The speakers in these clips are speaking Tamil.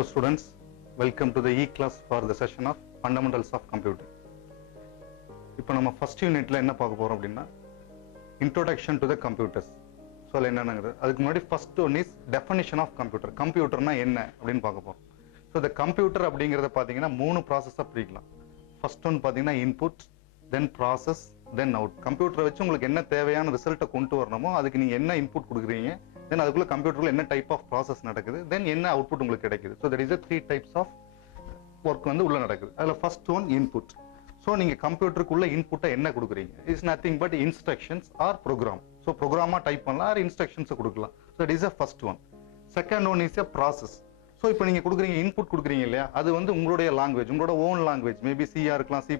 Hello students, welcome to the E-class for the session of Fundamentals of Computing. இப்போ நம்ம ஃபர்ஸ்ட் யூனிட்ல என்ன பார்க்க போறோம் அப்படின்னா Introduction to the Computers. So அதில் என்னங்கிறது அதுக்கு முன்னாடி first one is definition of computer. கம்ப்யூட்டர்னா என்ன அப்படின்னு பார்க்க போறோம். ஸோ இந்த கம்ப்யூட்டர் அப்படிங்கிறத பார்த்தீங்கன்னா 3 ப்ராசஸாக பிரிக்கலாம். ஃபர்ஸ்ட் ஒன் பார்த்தீங்கன்னா இன்புட், தென் ப்ராசஸ், தென் அவுட். கம்ப்யூட்டரை வச்சு உங்களுக்கு என்ன தேவையான ரிசல்ட்டை கொண்டு வரணுமோ அதுக்கு நீங்கள் என்ன இன்புட் கொடுக்குறீங்க, தென் அதுக்குள்ள கம்ப்யூட்டர்ல என்ன டைப் ஆஃப் ப்ராசஸ் நடக்குது, தென் என்ன அவுட்புட் உங்களுக்கு கிடைக்குது. So that is 3 types of work வந்து உள்ள நடக்குது. அதில் ஃபர்ஸ்ட் ஒன் இன்புட். ஸோ நீங்க கம்ப்யூட்டருக்குள்ள இன்புட்டை என்ன கொடுக்குறீங்க, is nothing but instructions or program. So ப்ரோக்ராமா டைப் பண்ணலாம் ஆர் இன்ஸ்ட்ரக்ஷன்ஸை கொடுக்கலாம். So that is first one. Second one is process. So இப்போ நீங்க கொடுக்குறீங்க இன்புட் கொடுக்குறீங்க இல்லையா, அது வந்து உங்களுடைய லாங்குவேஜ், உங்களோட ஓன் லாங்குவேஜ், மேபி சிஆ இருக்கலாம், C++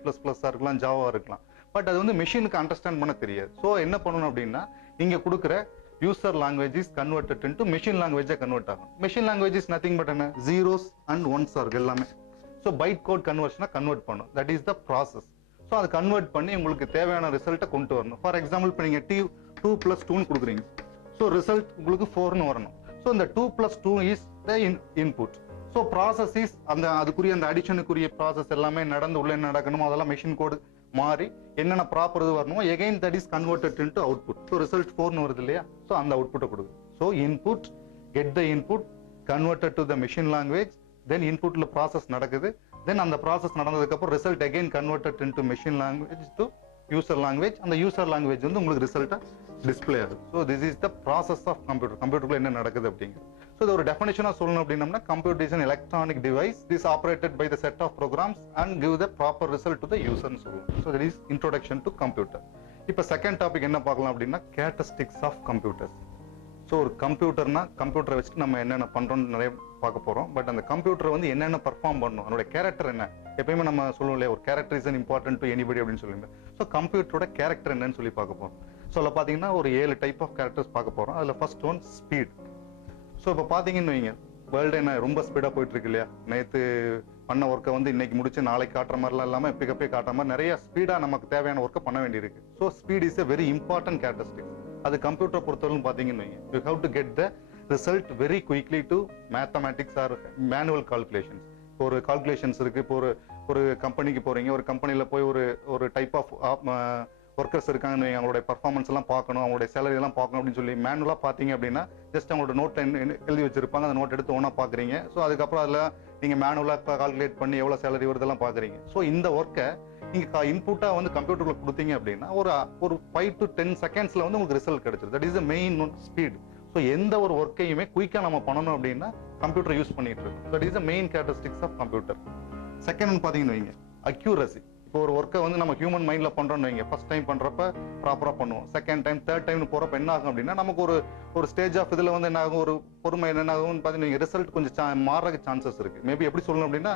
இருக்கலாம், ஜாவா இருக்கலாம். பட் அது வந்து மெஷினுக்கு அண்டர்ஸ்டாண்ட் பண்ண தெரியாது. ஸோ என்ன பண்ணணும் அப்படின்னா நீங்க கொடுக்குற user language is converted into machine லாங்குவேஜா கன்வெர்ட் ஆகும். Machine language is nothing but என்ன, ஜீரோஸ் அண்ட் ஒன்ஸ் இருக்கு எல்லாமே. ஸோ பைட் கோட் கன்வர்ஷனா கன்வெர்ட் பண்ணும். That is the process. So அதை கன்வெர்ட் பண்ணி உங்களுக்கு தேவையான ரிசல்ட்டை கொண்டு வரணும். ஃபார் எக்ஸாம்பிள் இப்போ நீங்க 2 + 2 கொடுக்குறீங்க. ஸோ ரிசல்ட் உங்களுக்கு 4ன்னு வரணும். ஸோ இந்த 2 + 2 is the input. So process is அந்த அதுக்குரிய அந்த அடிஷனுக்குரிய ப்ராசஸ் எல்லாமே நடந்து உள்ள என்ன நடக்கணுமோ அதெல்லாம் மெஷின் கோடு மாறி என்னென்ன ப்ராப்பர் இது வரணுமோ again that is converted into output. So result 4ன்னு வருது இல்லையா, ஸோ அந்த அவுட்புட்டை கொடுக்குது. So input, get the input, converted to the machine language, then இன்புட்ல ப்ராசஸ் நடக்குது, தென் அந்த ப்ராசஸ் நடந்ததுக்கு அப்புறம் result again converted into machine language to user language. அந்த யூசர் லாங்குவேஜ் வந்து உங்களுக்கு ரிசல்ட்டை டிஸ்பிளே ஆகுது. So this is the process of computer. கம்ப்யூட்டர்ல என்ன நடக்குது அப்படிங்கிறது. ஸோ இது ஒரு டெஃபினேஷனா சொல்லணும் அப்படின்னா computer is an electronic device this operated by the set of programs and give the proper result to the user ன்னு சொல்லுவோம். So that is introduction to computer. இப்போ செகண்ட் டாபிக் என்ன பார்க்கலாம் அப்படின்னா characteristics of computers. ஸோ ஒரு கம்ப்யூட்டர்னா கம்ப்யூட்டரை வச்சுட்டு நம்ம என்னென்ன பண்றோம்னு நிறைய பார்க்க போறோம். பட் அந்த கம்ப்யூட்டர் வந்து என்னென்ன பர்ஃபார்ம் பண்ணணும், அதோட கேரக்டர் என்ன, எப்பயுமே நம்ம சொல்லுவோம் இல்லையா, ஒரு character is important to anybody அப்படின்னு சொல்லுங்க. ஸோ கம்ப்யூட்டரோட கேரக்டர் என்னன்னு சொல்லி பார்க்க போறோம். ஸோ அதில் பார்த்தீங்கன்னா ஒரு 7 டைப் ஆஃப் கேரக்டர்ஸ் பார்க்க போறோம். அதில் ஃபர்ஸ்ட் ஒன் ஸ்பீட். ஸோ இப்போ பார்த்தீங்கன்னு வைங்க, வேர்ல்டு என்ன ரொம்ப ஸ்பீடாக போயிட்டு இருக்கு இல்லையா, நேற்று பண்ண ஒர்க்கை வந்து இன்னைக்கு முடிச்சு நாளைக்கு காட்டுற மாதிரிலாம் இல்லாமல் பிக்கப்பே காட்டுற மாதிரி நிறைய ஸ்பீடாக நமக்கு தேவையான ஒர்க்கை பண்ண வேண்டியிருக்கு. So speed is a very important characteristics. அது கம்ப்யூட்டரை பொறுத்தவரைக்கும் பார்த்தீங்கன்னு வைங்க, you have to get the result very quickly to mathematics or manual calculations. இப்போ ஒரு கால்குலேஷன்ஸ் இருக்கு. இப்போ ஒரு கம்பெனிக்கு போறீங்க, ஒரு கம்பெனியில் போய் ஒரு டைப் ஆஃப் ஒர்க்கர்ஸ் இருக்காங்க, அவங்களுடைய பர்ஃபார்மன்ஸ் எல்லாம் பார்க்கணும், அவங்களுடைய சேலரி எல்லாம் பார்க்கணும் அப்படின்னு சொல்லி மேனுவலா பார்த்தீங்க அப்படின்னா ஜஸ்ட் அவங்களோட நோட் எழுதி வச்சிருப்பாங்க, அந்த நோட் எடுத்து ஒன்றா பார்க்குறீங்க. ஸோ அதுக்கப்புறம் அதில் நீங்கள் மேனுவலாக கால்குலேட் பண்ணி எவ்வளோ சேலரி வருதெல்லாம் பார்க்குறீங்க. ஸோ இந்த ஒர்க்கை நீங்கள் இன்புட்டாக வந்து கம்ப்யூட்டர்ல கொடுத்தீங்க அப்படின்னா ஒரு 5 to 10 செகண்ட்ஸில் வந்து உங்களுக்கு ரிசல்ட் கிடைச்சிருது. That is the main speed. So எந்த ஒரு ஒர்க்கையுமே குயிக்காக நம்ம பண்ணணும் அப்படின்னா கம்ப்யூட்டர் யூஸ் பண்ணிட்டு இருக்கோம். That is the main characteristics of computer. Second one பார்த்தீங்கன்னு வைங்க, அக்யூரசி. இப்போ ஒரு ஒர்க்கை வந்து நம்ம ஹியூமன் மைண்ட்ல பண்றோம்னு வைங்க, ஃபர்ஸ்ட் டைம் பண்றப்ப ப்ராப்பரா பண்ணுவோம், செகண்ட் டைம் தேர்ட் டைம் போறப்ப என்ன ஆகும் அப்படின்னா நமக்கு ஒரு ஸ்டேஜ் ஆஃப் இதுல வந்து என்ன ஆகும், ஒரு பொறுமை என்ன ஆகும்னு பார்த்தீங்கன்னா ரிசல்ட் கொஞ்சம் மாறதுக்கு சான்சஸ் இருக்கு. மேபி எப்படி சொல்லணும் அப்படின்னா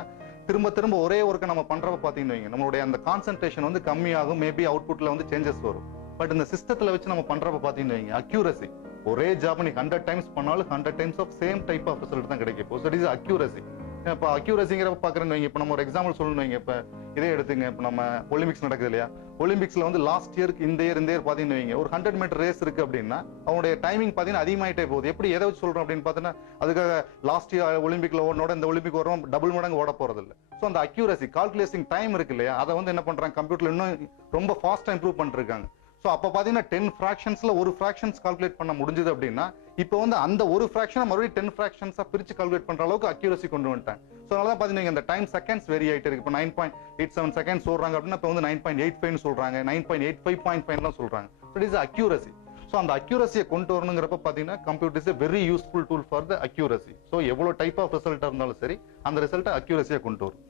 திரும்ப ஒரே ஒர்க்கை நம்ம பண்றப்ப பார்த்தீங்கன்னு வைங்க, நம்மளுடைய அந்த கான்சென்ட்ரேஷன் வந்து கம்மியாகும், மேபி அவுட்புட்ல வந்து சேஞ்சஸ் வரும். பட் இந்த சிஸ்டத்துல வச்சு நம்ம பண்றப்ப பார்த்தீங்கன்னு வைங்க, அக்யூரசி, ஒரே ஜாப் நீ 100 டைம்ஸ் பண்ணாலும் 100 times of same type of result தான் கிடைக்கும். So that is accuracy. இப்போ அக்யூரசிங்கிறப்ப பார்க்குறேன்னு வைங்க, இப்போ நம்ம ஒரு எக்ஸாம்பிள் சொல்லணும் வைங்க, இப்போ இதே எடுத்துங்க, இப்போ நம்ம ஒலிம்பிக்ஸ் நடக்குது இல்லையா, ஒலிம்பிக்ஸ்ல வந்து லாஸ்ட் இயருக்கு இந்த இயர் பார்த்தீங்கன்னு வைங்க, ஒரு 100 மீட்டர் ரேஸ் இருக்கு அப்படின்னா அவனுடைய டைமிங் பார்த்தீங்கன்னா அதிகமாயிட்டே போகுது. எப்படி எதை வச்சு சொல்றோம் அப்படின்னு பார்த்தீங்கன்னா அதுக்காக லாஸ்ட் இயர் ஒலிம்பிக்ல ஓடனோட இந்த ஒலிம்பிக் வரும் டபுள் மடங்கு ஓட போறது இல்லை. ஸோ அந்த அக்யூரசி கால்குலேஷன் டைம் இருக்கு இல்லையா, அதை வந்து என்ன பண்றாங்க கம்ப்யூட்டர்ல இன்னும் ரொம்ப ஃபாஸ்டா இம்ப்ரூவ் பண்ணிருக்காங்க. ஸோ அப்போ பார்த்தீங்கன்னா 10 ஃபிராக்ஷன்ஸ்ல ஒரு ஃபிராக்ஷன்ஸ் கால்குலேட் பண்ண முடிஞ்சது அப்படின்னா இப்போ வந்து அந்த ஒரு ஃபிராக்ஷனை மறுபடியும் 10 ஃபிராக்ஷன்ஸா பிரிச்சு கால்குலேட் பண்ற அளவுக்கு அக்யூரசி கொண்டு வந்துட்டாங்க. ஸோ அதனால தான் பார்த்தீங்கன்னா இந்த டைம் செகண்ட்ஸ் வெரி ஆயிட்டு இருக்கு. இப்போ 9.87 செகண்ட்ஸ் சொல்றாங்க அப்படின்னா இப்போ வந்து 9.85 சொல்றாங்க, 9.85.5 சொல்றாங்க. It is accuracy. ஸோ அந்த அக்யூரசியை கொண்டு வரணுங்கிறப்ப பார்த்தீங்கன்னா computer is very useful tool for the accuracy. So எவ்வளோ டைப் ஆஃப் ரிசல்ட் இருந்தாலும் சரி அந்த ரிசல்ட்டை அக்யூரசியை கொண்டு வரும்.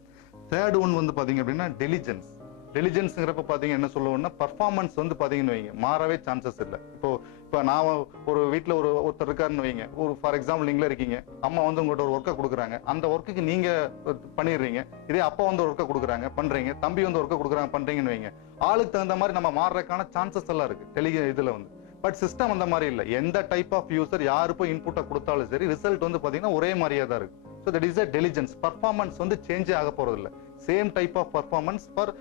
தேர்ட் ஒன் வந்து பார்த்தீங்க அப்படின்னா டெலிஜென்ஸ். டெலிஜென்ஸ்ங்கிறப்ப பார்த்தீங்க என்ன சொல்லுவோம்னா பர்ஃபார்மன்ஸ் வந்து பார்த்தீங்கன்னு வைங்க மாறவே சான்சஸ் இல்லை. இப்போ நான் ஒரு வீட்டில் ஒருத்தர் இருக்காருன்னு வைங்க, ஒரு ஃபார் எக்ஸாம்பிள் நீங்களே இருக்கீங்க, அம்மா வந்து உங்கள்கிட்ட ஒரு ஒர்க்கை கொடுக்குறாங்க, அந்த ஒர்க்குக்கு நீங்க பண்ணிடுறீங்க. இதே அப்பா வந்து ஒரு ஒர்க்கை கொடுக்குறாங்க பண்றீங்க, தம்பி வந்து ஒர்க்கை கொடுக்குறாங்க பண்றீங்கன்னு வைங்க, ஆளுக்கு தகுந்த மாதிரி நம்ம மாறுறதுக்கான சான்சஸ் எல்லாம் இருக்கு இதுல வந்து. பட் சிஸ்டம் அந்த மாதிரி இல்லை. எந்த டைப் ஆஃப் யூசர் யாரு போய் இன்புட்டை கொடுத்தாலும் சரி ரிசல்ட் வந்து பார்த்தீங்கன்னா ஒரே மாதிரியா தான் இருக்கு. So that is diligence. Performance வந்து சேஞ்சே ஆக போறது இல்லை. Same type of performance for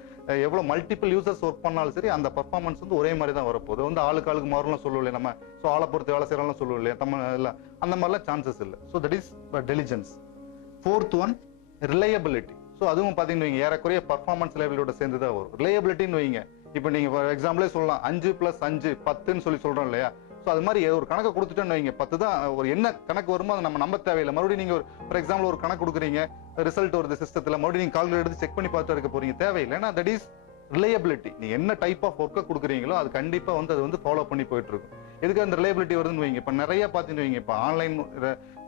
எவ்வளோ மல்டிபிள் யூசர்ஸ் ஒர்க் பண்ணாலும் சரி அந்த பர்ஃபார்மன்ஸ் வந்து ஒரே மாதிரி தான் வரப்போகுது. வந்து ஆளுக்கு மாறும்லாம் சொல்லுவோம் இல்லையா நம்ம, ஸோ ஆளை பொறுத்து வேலை செய்யறாலும் சொல்லுவோம் இல்லையா நம்ம, இல்லை அந்த மாதிரிலாம் சான்சஸ் இல்லை. So that is diligence. Fourth one reliability. So அதுவும் பார்த்தீங்கன்னு வைங்க ஏறக்குறைய பர்ஃபார்மன்ஸ் லெவலோட சேர்ந்து தான் வரும். ரிலையபிலிட்டின்னு வைங்க, இப்போ நீங்கள் ஃபார் எக்ஸாம்பிளே சொல்லலாம் 5 + 5 10ன்னு சொல்கிறோம் இல்லையா. ஸோ அது மாதிரி ஒரு கணக்கை கொடுத்துட்டோன்னு வைங்க, 10 தான் ஒரு என்ன கணக்கு வருமோ அதை நம்ம நம்ப தேவையில்லை. மறுபடியும் நீங்கள் ஒரு ஃபார் எக்ஸாம்பிள் ஒரு கணக்கு கொடுக்குறீங்க, ரிசல்ட் வருது சிஸ்டத்தில், மறுபடியும் நீங்கள் கால்குலேட் எடுத்து செக் பண்ணி பார்த்து எடுக்க போறீங்க, தேவையில்லை. ஏன்னா தட் இஸ் ரிலையபிலிட்டி. நீ என்ன டைப் ஆஃப் ஒர்க்கை கொடுக்குறீங்களோ அது கண்டிப்பாக வந்து அது வந்து ஃபாலோ பண்ணி போயிட்டு இருக்கும். எதுக்கு அந்த ரிலையபிலிட்டி வருதுன்னு வைங்க, இப்போ நிறைய பார்த்தீங்கன்னு வைங்க, இப்போ ஆன்லைன்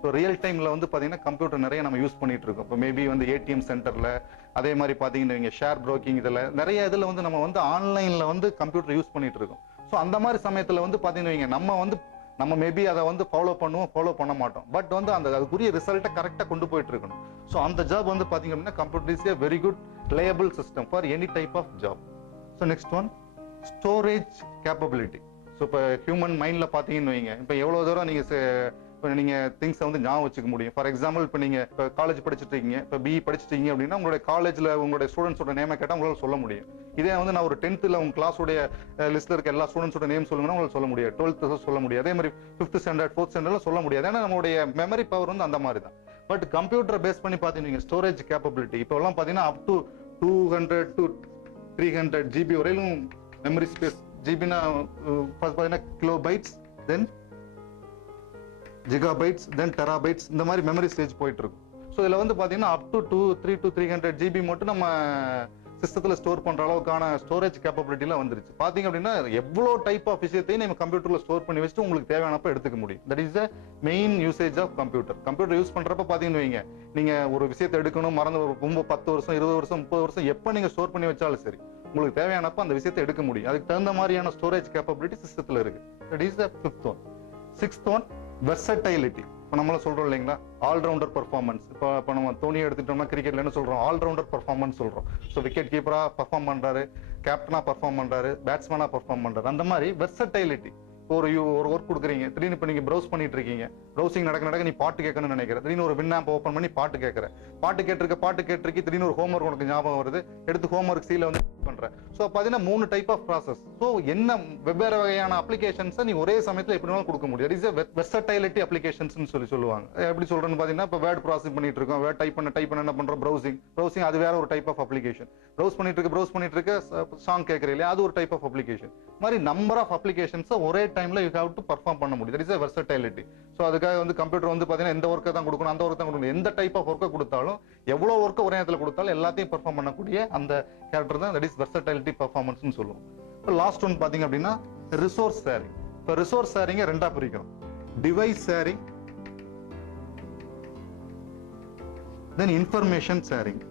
ஸோ ரியல் டைமில் வந்து பார்த்தீங்கன்னா கம்ப்யூட்டர் நிறைய நம்ம யூஸ் பண்ணிட்டு இருக்கோம். இப்போ மேபி வந்து ஏடிஎம் சென்டரில், அதே மாதிரி பார்த்தீங்கன்னு வைங்க ஷேர் ப்ரோக்கிங், இதில் நிறைய இதில் வந்து நம்ம வந்து ஆன்லைனில் வந்து கம்ப்யூட்டர் யூஸ் பண்ணிட்டு இருக்கோம். ஸோ அந்த மாதிரி சமயத்தில் வந்து பார்த்தீங்கன்னு வைங்க நம்ம மேபி அதை வந்து ஃபாலோ பண்ணுவோம், ஃபாலோ பண்ண மாட்டோம். பட் வந்து அந்த அதுக்குரிய ரிசல்ட்டை கரெக்டாக கொண்டு போயிட்டு இருக்கணும். ஸோ அந்த ஜாப் வந்து பார்த்தீங்க அப்படின்னா computer is a very good reliable system for any type of job. So next one storage capability. So இப்போ ஹியூமன் மைண்டில் பார்த்தீங்கன்னு வைங்க, இப்போ எவ்வளோ தூரம் நீங்கள் திங்ஸை வந்து ஞாபகம் வச்சுக்க முடியும். ஃபார் எக்ஸாம்பிள் இப்போ நீங்கள் இப்போ காலேஜ் படிச்சுட்டு இருக்கீங்க, இப்போ பிஇ படிச்சுட்டீங்க அப்படின்னா உங்களுடைய காலேஜில் உங்களுடைய ஸ்டூடெண்ட்ஸோட நேமை கேட்டால் உங்களால் சொல்ல முடியும். இதே வந்து நான் ஒரு 10th உங்கள் கிளாஸோடைய லிஸ்ட்டில் இருக்க எல்லா ஸ்டூடெண்ட்ஸோட நேம் சொல்லுங்கன்னா உங்களுக்கு சொல்ல முடியாது. 12th சொல்ல முடியாது. அதே மாதிரி 5th ஸ்டாண்டர்ட் 4th ஸ்டாண்டர்ட்லாம் சொல்ல முடியாது. ஏன்னா நம்மளுடைய மெமரி பவர் வந்து அந்த மாதிரி தான். பட் கம்ப்யூட்டரை பேஸ் பண்ணி பார்த்தீங்கன்னா ஸ்டோரேஜ் கேப்பபிலிட்டி இப்போ எல்லாம் பார்த்தீங்கன்னா அப் டு 200 to 300 GB வரையிலும் மெமரி ஸ்பேஸ். ஜிபினா ஃபர்ஸ்ட் பார்த்தீங்கன்னா கிலோபைட்ஸ், தென் ஜிகாபைட்ஸ், தென் டெராபைட்ஸ், இந்த மாதிரி மெமரி ஸ்டேஜ் போயிட்டு இருக்கும். ஸோ இதில் வந்து பார்த்தீங்கன்னா அப் டு 3 to 300 GB மட்டும் நம்ம சிஸ்டத்தில் ஸ்டோர் பண்ணுற அளவுக்கான ஸ்டோரேஜ் கேப்பபிலிட்டிலாம் வந்துருச்சு. பார்த்தீங்க அப்படின்னா எவ்வளோ டைப் ஆஃப் விஷயத்தையும் நம்ம கம்ப்யூட்டரில் ஸ்டோர் பண்ணி வச்சுட்டு உங்களுக்கு தேவையானப்போ எடுத்துக்க முடியும். That is the main usage of computer. Computer use பண்ணுறப்ப பார்த்தீங்கன்னு வைங்க, நீங்கள் ஒரு விஷயத்தை எடுக்கணும், மறந்து ரொம்ப 10 வருஷம் 20 வருஷம் 30 வருஷம் எப்போ நீங்கள் ஸ்டோர் பண்ணி வச்சாலும் சரி, உங்களுக்கு தேவையானப்போ அந்த விஷயத்தை எடுக்க முடியும். அதுக்கு தகுந்த மாதிரியான ஸ்டோரேஜ் கேப்பபிலிட்டி சிஸ்டத்தில் இருக்கு. That is the 5th one. 6th one versatility. இப்போ நம்மள சொல்றோம் இல்லைங்களா, ஆல்ரவுண்டர் பர்ஃபார்மன்ஸ். இப்போ நம்ம தோனி எடுத்துட்டோம்னா கிரிக்கெட்ல என்ன சொல்றோம், ஆல்ரவுண்டர் பர்ஃபார்மன்ஸ் சொல்றோம். ஸோ விக்கெட் கீப்பரா பர்ஃபார்ம் பண்றாரு, கேப்டனா பர்ஃபார்ம் பண்றாரு, பேட்ஸ்மேனா பர்ஃபார்ம் பண்றாரு. அந்த மாதிரி வெர்சடைலிட்டி. ஒரு ஒர்க் கொடுக்குறீங்க, திடீர்னு இப்போ நீங்க ப்ரௌஸ் பண்ணிட்டு இருக்கீங்க, ப்ரௌசிங் நடக்க நீ பாட்டு கேட்கணும்னு நினைக்கிற, திடீர்னு ஒரு வின் ஆப் ஓப்பன் பண்ணி பாட்டு கேட்டிருக்க, திடீர்னு ஒரு ஹோம்ஒர்க் உனக்கு ஞாபகம் வருது, எடுத்து ஹோம்ஒர்க் சீல வந்து பண்ற. ஸோ பார்த்தீங்கன்னா 3 டைப் ஆஃப் ப்ராசஸ். ஸோ என்ன வெவ்வேறு வகையான அப்ளிகேஷன்ஸை நீ ஒரே சமயத்தில் எப்படி வேணாலும் கொடுக்க முடியும். இஸ் வெர்சடைலிட்டி அப்ளிகேஷன்ஸ் சொல்லுவாங்க. எப்படி சொல்றேன்னு பார்த்தீங்கன்னா இப்போ வேர்ட் ப்ராசஸ் பண்ணிட்டு இருக்கோம், வேர்ட் டைப் பண்ண என்ன பண்றோம், ப்ரௌசிங் அது வேற ஒரு டைப் ஆஃப் அப்ளிகேஷன். ப்ரௌஸ் பண்ணிட்டு இருக்க சாங் கேட்கறீங்க, அது ஒரு டைப் ஆஃப் அப்ளிகேஷன். மாதிரி நம்பர் ஆஃப் அப்ளிகேஷன்ஸை ஒரே டைம்ல யூ ஹேவ் டு பர்ஃபார்ம் பண்ண முடியும். That is வெர்சடைலிட்டி. ஸோ அதுக்காக வந்து கம்ப்யூட்டர் வந்து பார்த்தீங்கன்னா எந்த ஒர்க்கை தான் கொடுக்கணும், அந்த ஒர்க் தான் கொடுக்கணும். எந்த டைப் ஆஃப் ஒர்க்கை கொடுத்தாலும், எவ்வளோ ஒர்க்கை ஒரே நேரத்தில் கொடுத்தாலும் எல்லாத்தையும் பர்ஃபார்ம் பண்ணக்கூடிய அந்த கேரக்டர் தான் தட் இஸ் வெர்சடைலிட்டி பர்ஃபார்மன்ஸ்னு சொல்லுவோம். இப்போ லாஸ்ட் ஒன் பார்த்தீங்க அப்படின்னா ரிசோர்ஸ் ஷேரிங். இப்போ ரிசோர்ஸ் ஷேரிங்கை ரெண்டா பிரிக்கணும். டிவைஸ் ஷேரிங், தென் இன்ஃபர்மேஷன் ஷேரிங்.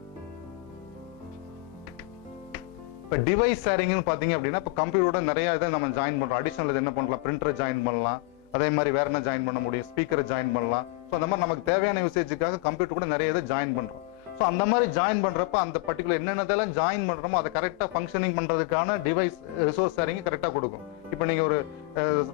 இப்போ டிவைஸ் ஷேரிங்னு பார்த்தீங்க அப்படின்னா இப்போ கம்ப்யூட்டரோட நிறைய இதை நம்ம ஜாயின் பண்ணுறோம். அடிஷனல் இது என்ன பண்ணலாம், பிரிண்டரை ஜாயின் பண்ணலாம், அதே மாதிரி வேற என்ன ஜாயின் பண்ண முடியும், ஸ்பீக்கரை ஜாயின் பண்ணலாம். ஸோ அந்த மாதிரி நமக்கு தேவையான யூசேஜுக்காக கம்ப்யூட்டர் கூட நிறைய இதை ஜாயின் பண்ணுறோம். ஸோ அந்த மாதிரி ஜாயின் பண்ணுறப்ப அந்த பர்டிகுலர் என்னென்னதெல்லாம் ஜாயின் பண்ணுறோமோ அதை கரெக்டாக ஃபங்க்ஷனிங் பண்ணுறதுக்கான டிவைஸ் ரிசோர்ஸ் ஷேரிங் கரெக்டாக கொடுக்கும். இப்போ நீங்கள் ஒரு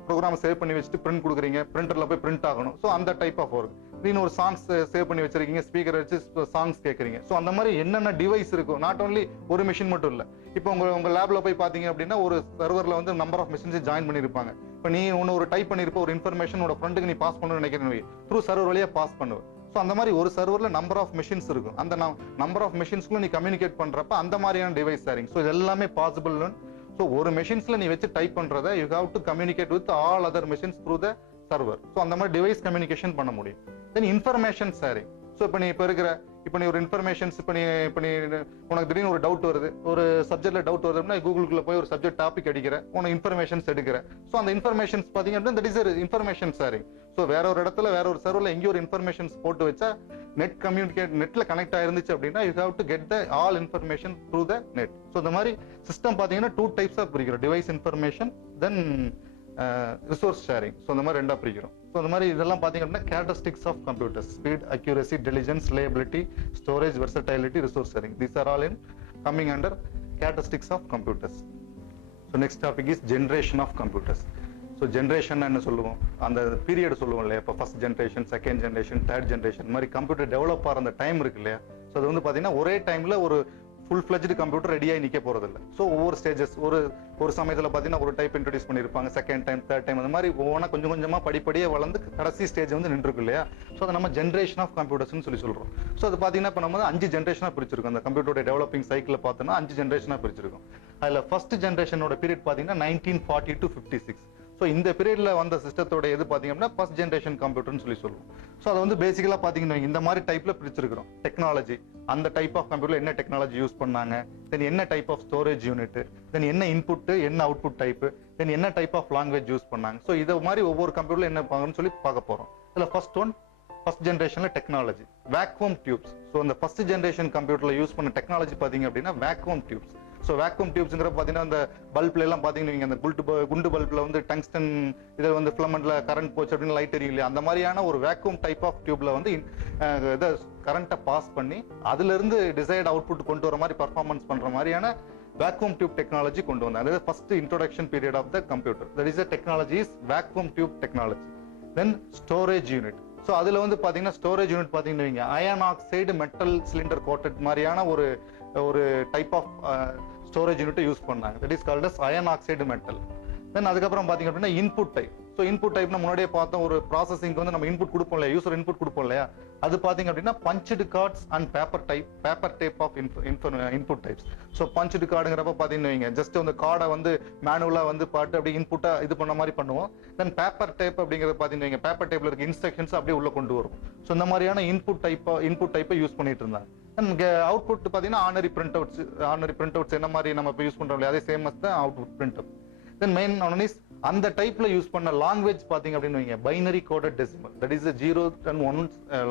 ப்ரோக்ராம் சேவ் பண்ணி வச்சுட்டு பிரிண்ட் கொடுக்குறீங்க, பிரிண்டரில் போய் பிரிண்ட் ஆகணும். ஸோ அந்த டைப் ஆஃப் ஒர்க். இன்னும் ஒரு சாங்ஸ் சேவ் பண்ணி வச்சிருக்கீங்க, ஸ்பீக்கர் வச்சு சாங்ஸ் கேட்குறீங்க. ஸோ அந்த மாதிரி என்னென்ன டிவைஸ் இருக்கும், நாட் ஓன்லி ஒரு மிஷின் மட்டும் இல்லை. இப்போ உங்க லேப்ல போய் பார்த்தீங்க அப்படின்னா ஒரு சர்வரில் வந்து நம்பர் ஆஃப் மிஷின்ஸ் ஜாயின் பண்ணியிருப்பாங்க. இப்போ நீ ஒன்று ஒரு டைப் பண்ணியிருப்ப ஒரு இன்ஃபர்மேஷன் உன்னோட ஃப்ரெண்டுக்கு நீ பாஸ் பண்ணணும்னு நினைக்கிறேன், த்ரூ சர்வர் வழியாக பாஸ் பண்ணுவேன். ஸோ அந்த மாதிரி ஒரு சர்வரில் நம்பர் ஆஃப் மிஷின்ஸ் இருக்கும். அந்த நம்பர் ஆஃப் மிஷின்ஸ்க்குள்ள நீ கம்யூனிகேட் பண்றப்ப அந்த மாதிரியான டிவைஸ் ஷேரிங். ஸோ இது எல்லாமே பாசிபிள். ஸோ ஒரு மெஷின்ஸ்ல நீ வச்சு டைப் பண்றதை you have to communicate with all other machines through the server. So அந்த மாதிரி டிவைஸ் கம்யூனிகேஷன் பண்ண முடியும். தென் இன்ஃபர்மேஷன் ஷேரிங். ஸோ இப்போ நீ ஒரு இன்ஃபர்மேஷன்ஸ் இப்போ நீ உனக்கு திடீர்னு ஒரு டவுட் வருது, ஒரு சப்ஜெக்ட்ல டவுட் வருது அப்படின்னா கூகுளுக்குள்ள போய் ஒரு சப்ஜெக்ட் டாபிக் அடிக்கிற, உனக்கு இன்ஃபர்மேஷன்ஸ் எடுக்கிற. ஸோ அந்த இன்ஃபர்மேஷன்ஸ் பார்த்தீங்க அப்படின்னா that is information sharing. So வேற ஒரு இடத்துல வேற ஒரு சர்வரில் எங்கேயோ ஒரு இன்ஃபர்மேஷன்ஸ் போட்டு வச்சா நெட்ல கனெக்ட் ஆயிருந்துச்சு அப்படின்னா you have to get the all information through the net. So இந்த மாதிரி சிஸ்டம் பார்த்தீங்கன்னா 2 டைப்ஸாக பிரிக்கிறோம், டிவைஸ் இன்ஃபர்மேஷன் தென் ரிசோர்ஸ் ஷேரிங். ஸோ இந்த மாதிரி ரெண்டா பிரிக்கிறோம். ஸோ இந்த மாதிரி இதெல்லாம் பார்த்தீங்க அப்படின்னா characteristics of computer: speed, accuracy, intelligence, reliability, storage, versatility, resource sharing. These are all in coming under characteristics of computers. So next topic is generation of computers. So generation என்ன சொல்லுவோம், அந்த பீரியட் சொல்லுவோம் இல்லையா. இப்போ first generation, second generation, third generation மாதிரி கம்ப்யூட்டர் டெவலப் ஆகிற அந்த டைம் இருக்கு இல்லையா. ஸோ அது வந்து பார்த்தீங்கன்னா ஒரே டைம்ல ஒரு ஃபுல் ஃபிளஜ்டு கம்ப்யூட்டர் ரெடியாகி நிற்க போகிறது இல்லை. ஸோ ஒவ்வொரு ஸ்டேஜஸ் ஒரு சமயத்தில் பார்த்தீங்கன்னா ஒரு டைப் இன்ட்ரடியூஸ் பண்ணியிருப்பாங்க, செகண்ட் டைம் தேர்ட் டைம் அந்த மாதிரி ஒவ்வொன்றா கொஞ்சம் கொஞ்சமாக படிப்படியாக வளர்ந்து கடைசி ஸ்டேஜ் வந்து நின்றுருக்கு இல்லையா. ஸோ அதை நம்ம ஜென்ரேஷன் ஆஃப் கம்ப்யூட்டர்ஸ்னு சொல்கிறோம். ஸோ அது பார்த்தீங்கன்னா இப்போ நம்ம வந்து 5 ஜென்ரேஷனாக பிரிச்சிருக்கோம். அந்த கம்ப்யூட்டரோட டெவலப்பிங் சைக்கிளில் பார்த்தோன்னா 5 ஜென்ரேஷனாக பிரிச்சிருக்கோம். அதில் ஃபர்ஸ்ட் ஜென்ரேஷனோட பீரியட் பார்த்தீங்கன்னா 1940 to 56. ஸோ இந்த பீரியட்ல வந்த சிஸ்டத்தோட எது பார்த்தீங்க அப்படின்னா ஃபர்ஸ்ட் ஜென்ரேஷன் கம்ப்யூட்டர்னு சொல்லுவோம். ஸோ அதை வந்து பேசிக்கலாக பார்த்தீங்கன்னா இந்த மாதிரி டைப்ல பிரிச்சிருக்கிறோம். டெக்னாலஜி, அந்த டைப் ஆஃப் கம்ப்யூட்டர்ல என்ன டெக்னாலஜி யூஸ் பண்ணாங்க, தென் என்ன டைப் ஆஃப் ஸ்டோரேஜ் யூனிட், தென் என்ன இன்புட் என்ன அவுட்புட் டைப், தென் என்ன டைப் ஆஃப் லாங்குவேஜ் யூஸ் பண்ணாங்க. ஸோ இதை மாதிரி ஒவ்வொரு கம்ப்யூட்டர்ல என்ன பார்க்கணும்னு சொல்லி பார்க்க போறோம். இதில் ஃபர்ஸ்ட் ஜென்ரேஷன்ல டெக்னாலஜி வேக்யூம் டியூப்ஸ். ஸோ அந்த ஃபர்ஸ்ட் ஜென்ரேஷன் கம்ப்யூட்டர்ல யூஸ் பண்ண டெக்னாலஜி பார்த்தீங்க அப்படின்னா வேக்யூம் டியூப்ஸ். ஸோ வேக்யூம் டியூப்ஸ்ங்கிற பார்த்தீங்கன்னா அந்த பல்ப்ல எல்லாம் பார்த்தீங்கன்னா அந்த குண்டு பல்ப்ல வந்து டங்ஸ்டன் இதில் வந்து ஃபிலமெண்ட்ல கரண்ட் போச்சு அப்படின்னு லைட் எரியும் இல்லையா, அந்த மாதிரியான ஒரு வேக்யூம் டைப் ஆஃப் டியூப்ல வந்து இதை கரண்ட்டை பாஸ் பண்ணி அதுல இருந்து டிசைர்ட் அவுட்புட் கொண்டு வர மாதிரி பர்ஃபார்மன்ஸ் பண்ற மாதிரியான வேக்யூம் டியூப் டெக்னாலஜி கொண்டு வந்தாங்க. அதாவது first introduction period of the computer. That is technology is vacuum tube technology. Then storage unit. So அதில் வந்து பார்த்தீங்கன்னா ஸ்டோரேஜ் யூனிட் பார்த்தீங்கன்னா வைங்க iron oxide metal cylinder coated மாதிரியான ஒரு type of storage unit use பண்ணாங்க. That is called as iron oxide metal. Then அதுக்கப்புறம் பார்த்தீங்க அப்படின்னா இன்புட் டைப். ஸோ இன்புட் டைப்னா முன்னாடியே பார்த்தோம், ஒரு ப்ராசஸிங்க்கு வந்து நம்ம இன்புட் கொடுப்போம் இல்லையா, யூசர் இன்புட் கொடுப்போம் இல்லையா, அது பார்த்தீங்க அப்படின்னா punched cards and paper type of input types. So punched கார்டுங்கிறப்ப பார்த்தீங்கன்னு வைங்க ஜஸ்ட் அந்த கார்டை வந்து மேனுவலாக வந்து பாட்டு அப்படியே இன்புட்டா இது பண்ண மாதிரி பண்ணுவோம். தென் பேப்பர் டைப் அப்படிங்கிறது பார்த்தீங்கன்னு வைங்க பேப்பர் டைப்ல இருக்க இன்ஸ்ட்ரக்ஷன்ஸ் அப்படியே உள்ள கொண்டு வரும். ஸோ இந்த மாதிரியான இன்புட் டைப்பை யூஸ் பண்ணிட்டு இருந்தாங்க. அவுட்புட் பார்த்தீங்கன்னா ஆர்டினரி பிரிண்ட் அவுட்ஸ் என்ன மாதிரி நம்ம இப்போ யூஸ் பண்றோம் இல்லையா, அதே சேம் தான் output print out. Then main one is அந்த டைப்ல யூஸ் பண்ண லாங்குவேஜ் பாத்தீங்க அப்படின்னு வைங்க binary coded decimal. That is 0 and 1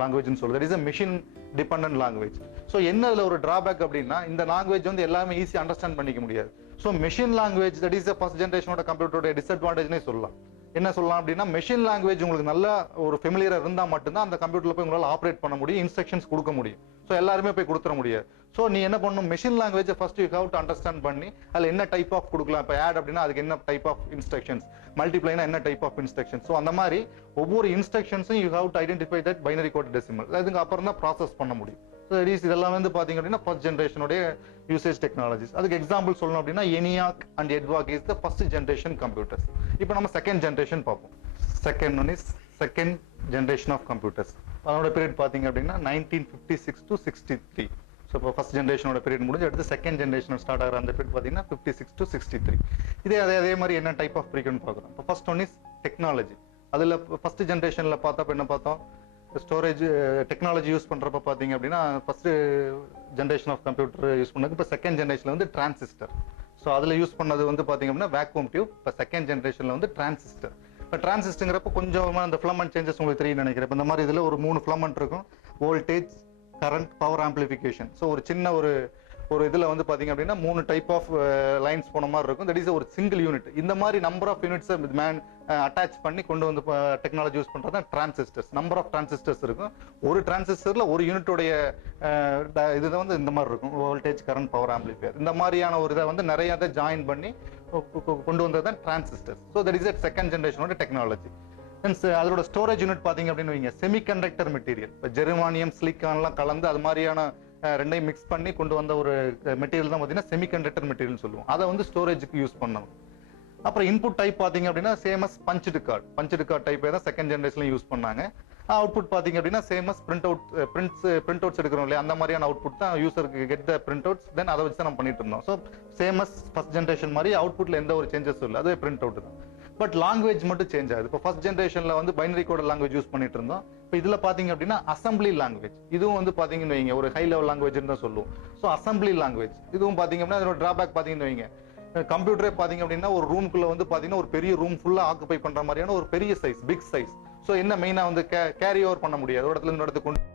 லாங்குவேஜ்னு சொல்லுது. That is machine dependent language. So என்ன அதுல ஒரு டிராபேக் அப்படின்னா இந்த லாங்குவேஜ் வந்து எல்லாமே ஈஸி அண்டர்ஸ்டாண்ட் பண்ணிக்க முடியாது. So machine language that is first ஜென்ரேஷனோட கம்ப்யூட்டரோட டிஸ்அட்வான்டேஜ்னே சொல்லலாம். என்ன சொல்லலாம் அப்படின்னா மெஷின் லாங்குவேஜ் உங்களுக்கு நல்ல ஒரு ஃபெமிலியரா இருந்தா மட்டும்தான் அந்த கம்ப்யூட்டர்ல போய் உங்களால் ஆப்ரேட் பண்ண முடியும், இன்ஸ்ட்ரக்ஷன்ஸ் கொடுக்க முடியும். ஸோ எல்லாருமே போய் கொடுத்துட முடியாது. ஸோ நீ என்ன பண்ணணும், machine language first you have to understand பண்ணி அதில் என்ன டைப் ஆஃப் கொடுக்கலாம். இப்போ ஆட் அப்படின்னா அதுக்கு என்ன டைப் ஆஃப் இன்ஸ்ட்ரக்ஷன்ஸ், மல்டிப்ளைனா என்ன டைப் ஆஃப் இன்ஸ்ட்ரக்ஷன்ஸ். ஸோ அந்த மாதிரி ஒவ்வொரு இன்ஸ்ட்ரக்ஷன்ஸும் you have to identify that binary code decimal. அதுக்கு அப்புறம் தான் ப்ராசஸ் பண்ண முடியும். ஸோ இதெல்லாம் வந்து பாத்தீங்க அப்படின்னா ஃபர்ஸ்ட் ஜென்ரேஷனுடைய யூசேஜ் டெக்னாலஜிஸ். அதுக்கு எக்ஸாம்பிள் சொல்லணும் அப்படின்னா ENIAC and EDVAC is the first generation computers. இப்போ நம்ம செகண்ட் ஜென்ரேஷன் பார்ப்போம். Second generation of computers. அதோட பீரியட் பார்த்தீங்க அப்படின்னா 1956 to 63. ஸோ இப்போ ஃபர்ஸ்ட் ஜென்ரேஷனோட பீரியட் முடிஞ்சு அடுத்து செகண்ட் ஜென்ரேஷன் ஸ்டார்ட் ஆகிற அந்த பீரியட் பார்த்தீங்கன்னா 56 to 63. அதே மாதிரி என்ன டைப் ஆஃப் பிரிக்கணும்னு பார்க்குறோம். இப்போ ஃபர்ஸ்ட் ஒன் இஸ் டெக்னாலஜி. அதில் ஃபர்ஸ்ட் ஜென்ரேஷனில் பார்த்தப்ப என்ன பார்த்தோம், ஸ்டோரேஜ் டெக்னாலஜி யூஸ் பண்ணுறப்ப பார்த்தீங்க அப்படின்னா first generation of computer use பண்ணது. இப்போ செகண்ட் ஜென்ரேஷனில் வந்து டிரான்சிஸ்டர். ஸோ அதில் யூஸ் பண்ணது வந்து பார்த்தீங்க அப்படின்னா வேக்யூம் டியூப். இப்போ செகண்ட் ஜென்ரேஷனில் வந்து டிரான்சிஸ்டர். இப்போ டிரான்சிஸ்டருங்கிறப்ப கொஞ்சமாக அந்த ஃபிலமெண்ட் சேஞ்சஸ் உங்களுக்கு தெரியும் நினைக்கிறேன். இப்போ இந்த மாதிரி இதில் ஒரு 3 ஃபிலமெண்ட் இருக்கும், voltage, current, power amplification. So ஒரு சின்ன ஒரு இதில் வந்து பார்த்தீங்க அப்படின்னா 3 டைப் ஆஃப் லைன்ஸ் போன மாதிரி இருக்கும். தட் இஸ் ஒரு சிங்கிள் யூனிட். இந்த மாதிரி நம்பர் ஆஃப் யூனிட்ஸை அட்டாச் பண்ணி கொண்டு வந்து டெக்னாலஜி யூஸ் பண்ணுறது தான் டிரான்சிஸ்டர்ஸ். நம்பர் ஆஃப் டிரான்சிஸ்டர்ஸ் இருக்கும். ஒரு டிரான்சிஸ்டரில் ஒரு யூனிட்டோடைய இதுதான் வந்து இந்த மாதிரி இருக்கும், வோல்டேஜ், கரண்ட், பவர் ஆம்பிளிஃபையர். இந்த மாதிரியான ஒரு இதை வந்து நிறைய இதை ஜாயின் பண்ணி கொண்டு வந்தது தான் transistors. So that is second ஜென்ரேஷனோட டெக்னாலஜி. அதோட ஸ்டோரேஜ் யூனிட் பார்த்தீங்க அப்படின்னு வைங்க செமிகண்டக்டர் மெட்டீரியல். இப்போ ஜெர்மானியம், சிலிக்கான்லாம் கலந்து அது மாதிரியான ரெண்டையும் மிக்ஸ் பண்ணி கொண்டு வந்த ஒரு மெட்டீரியல் தான் பார்த்தீங்கன்னா செமிகண்டக்டர் மெட்டீரியல் சொல்லுவோம். அதை வந்து ஸ்டோரேஜுக்கு யூஸ் பண்ணணும். அப்புறம் இன்புட் டைப் பார்த்தீங்க அப்படின்னா சேமஸ் பஞ்ச்டு கார்டு டைப் தான் செகண்ட் ஜென்ரேஷன்ல யூஸ் பண்ணாங்க. அவுட்புட் பார்த்தீங்க அப்படின்னா சேமஸ் பிரிண்ட் அவுட்ஸ் எடுக்கிறோம் இல்லையா, அந்த மாதிரியான அவுட்புட் தான் யூசருக்கு கெட் த பிரிண்ட் அவுட்ஸ். தென் அதை வச்சு தான் நம்ம பண்ணிட்டு இருந்தோம். ஸோ சேமஸ் ஃபர்ஸ்ட் ஜென்ரேஷன் மாதிரி அவுட்புட்ல எந்த ஒரு சேஞ்சஸும் இல்லை, அதுவே பிரிண்ட் அவுட் தான். பட் லாங்குவேஜ் மட்டும் சேஞ்ச் ஆகுது. இப்போ ஃபர்ஸ்ட் ஜென்ரேஷன்ல வந்து பைனரி கோட் லாங்குவேஜ் யூஸ் பண்ணிட்டு இருந்தோம். இப்போ இதுல பாத்தீங்க அப்படின்னா அசம்பிளி லாங்குவேஜ். இதுவும் வந்து பாத்தீங்கன்னு வைங்க ஒரு ஹை லெவல் லாங்குவேஜ் தான் சொல்லுவோம். ஸோ அசம்பிளி லாங்குவேஜ் இதுவும் பாத்தீங்க அப்படின்னா அதோட டிராபேக் பாத்தீங்கன்னு வைங்க கம்ப்யூட்டரே பாத்தீங்க அப்படின்னா ஒரு ரூம்குள்ள வந்து பாத்தீங்கன்னா ஒரு பெரிய ரூம் ஃபுல்லா ஆக்குபை பண்ற மாதிரியான ஒரு பெரிய சைஸ், பிக் சைஸ். ஸோ என்ன மெயினா வந்து கேரி ஓவர் பண்ண முடியாது, ஒரு இடத்துல இருந்து இடத்துக்கு கொண்டு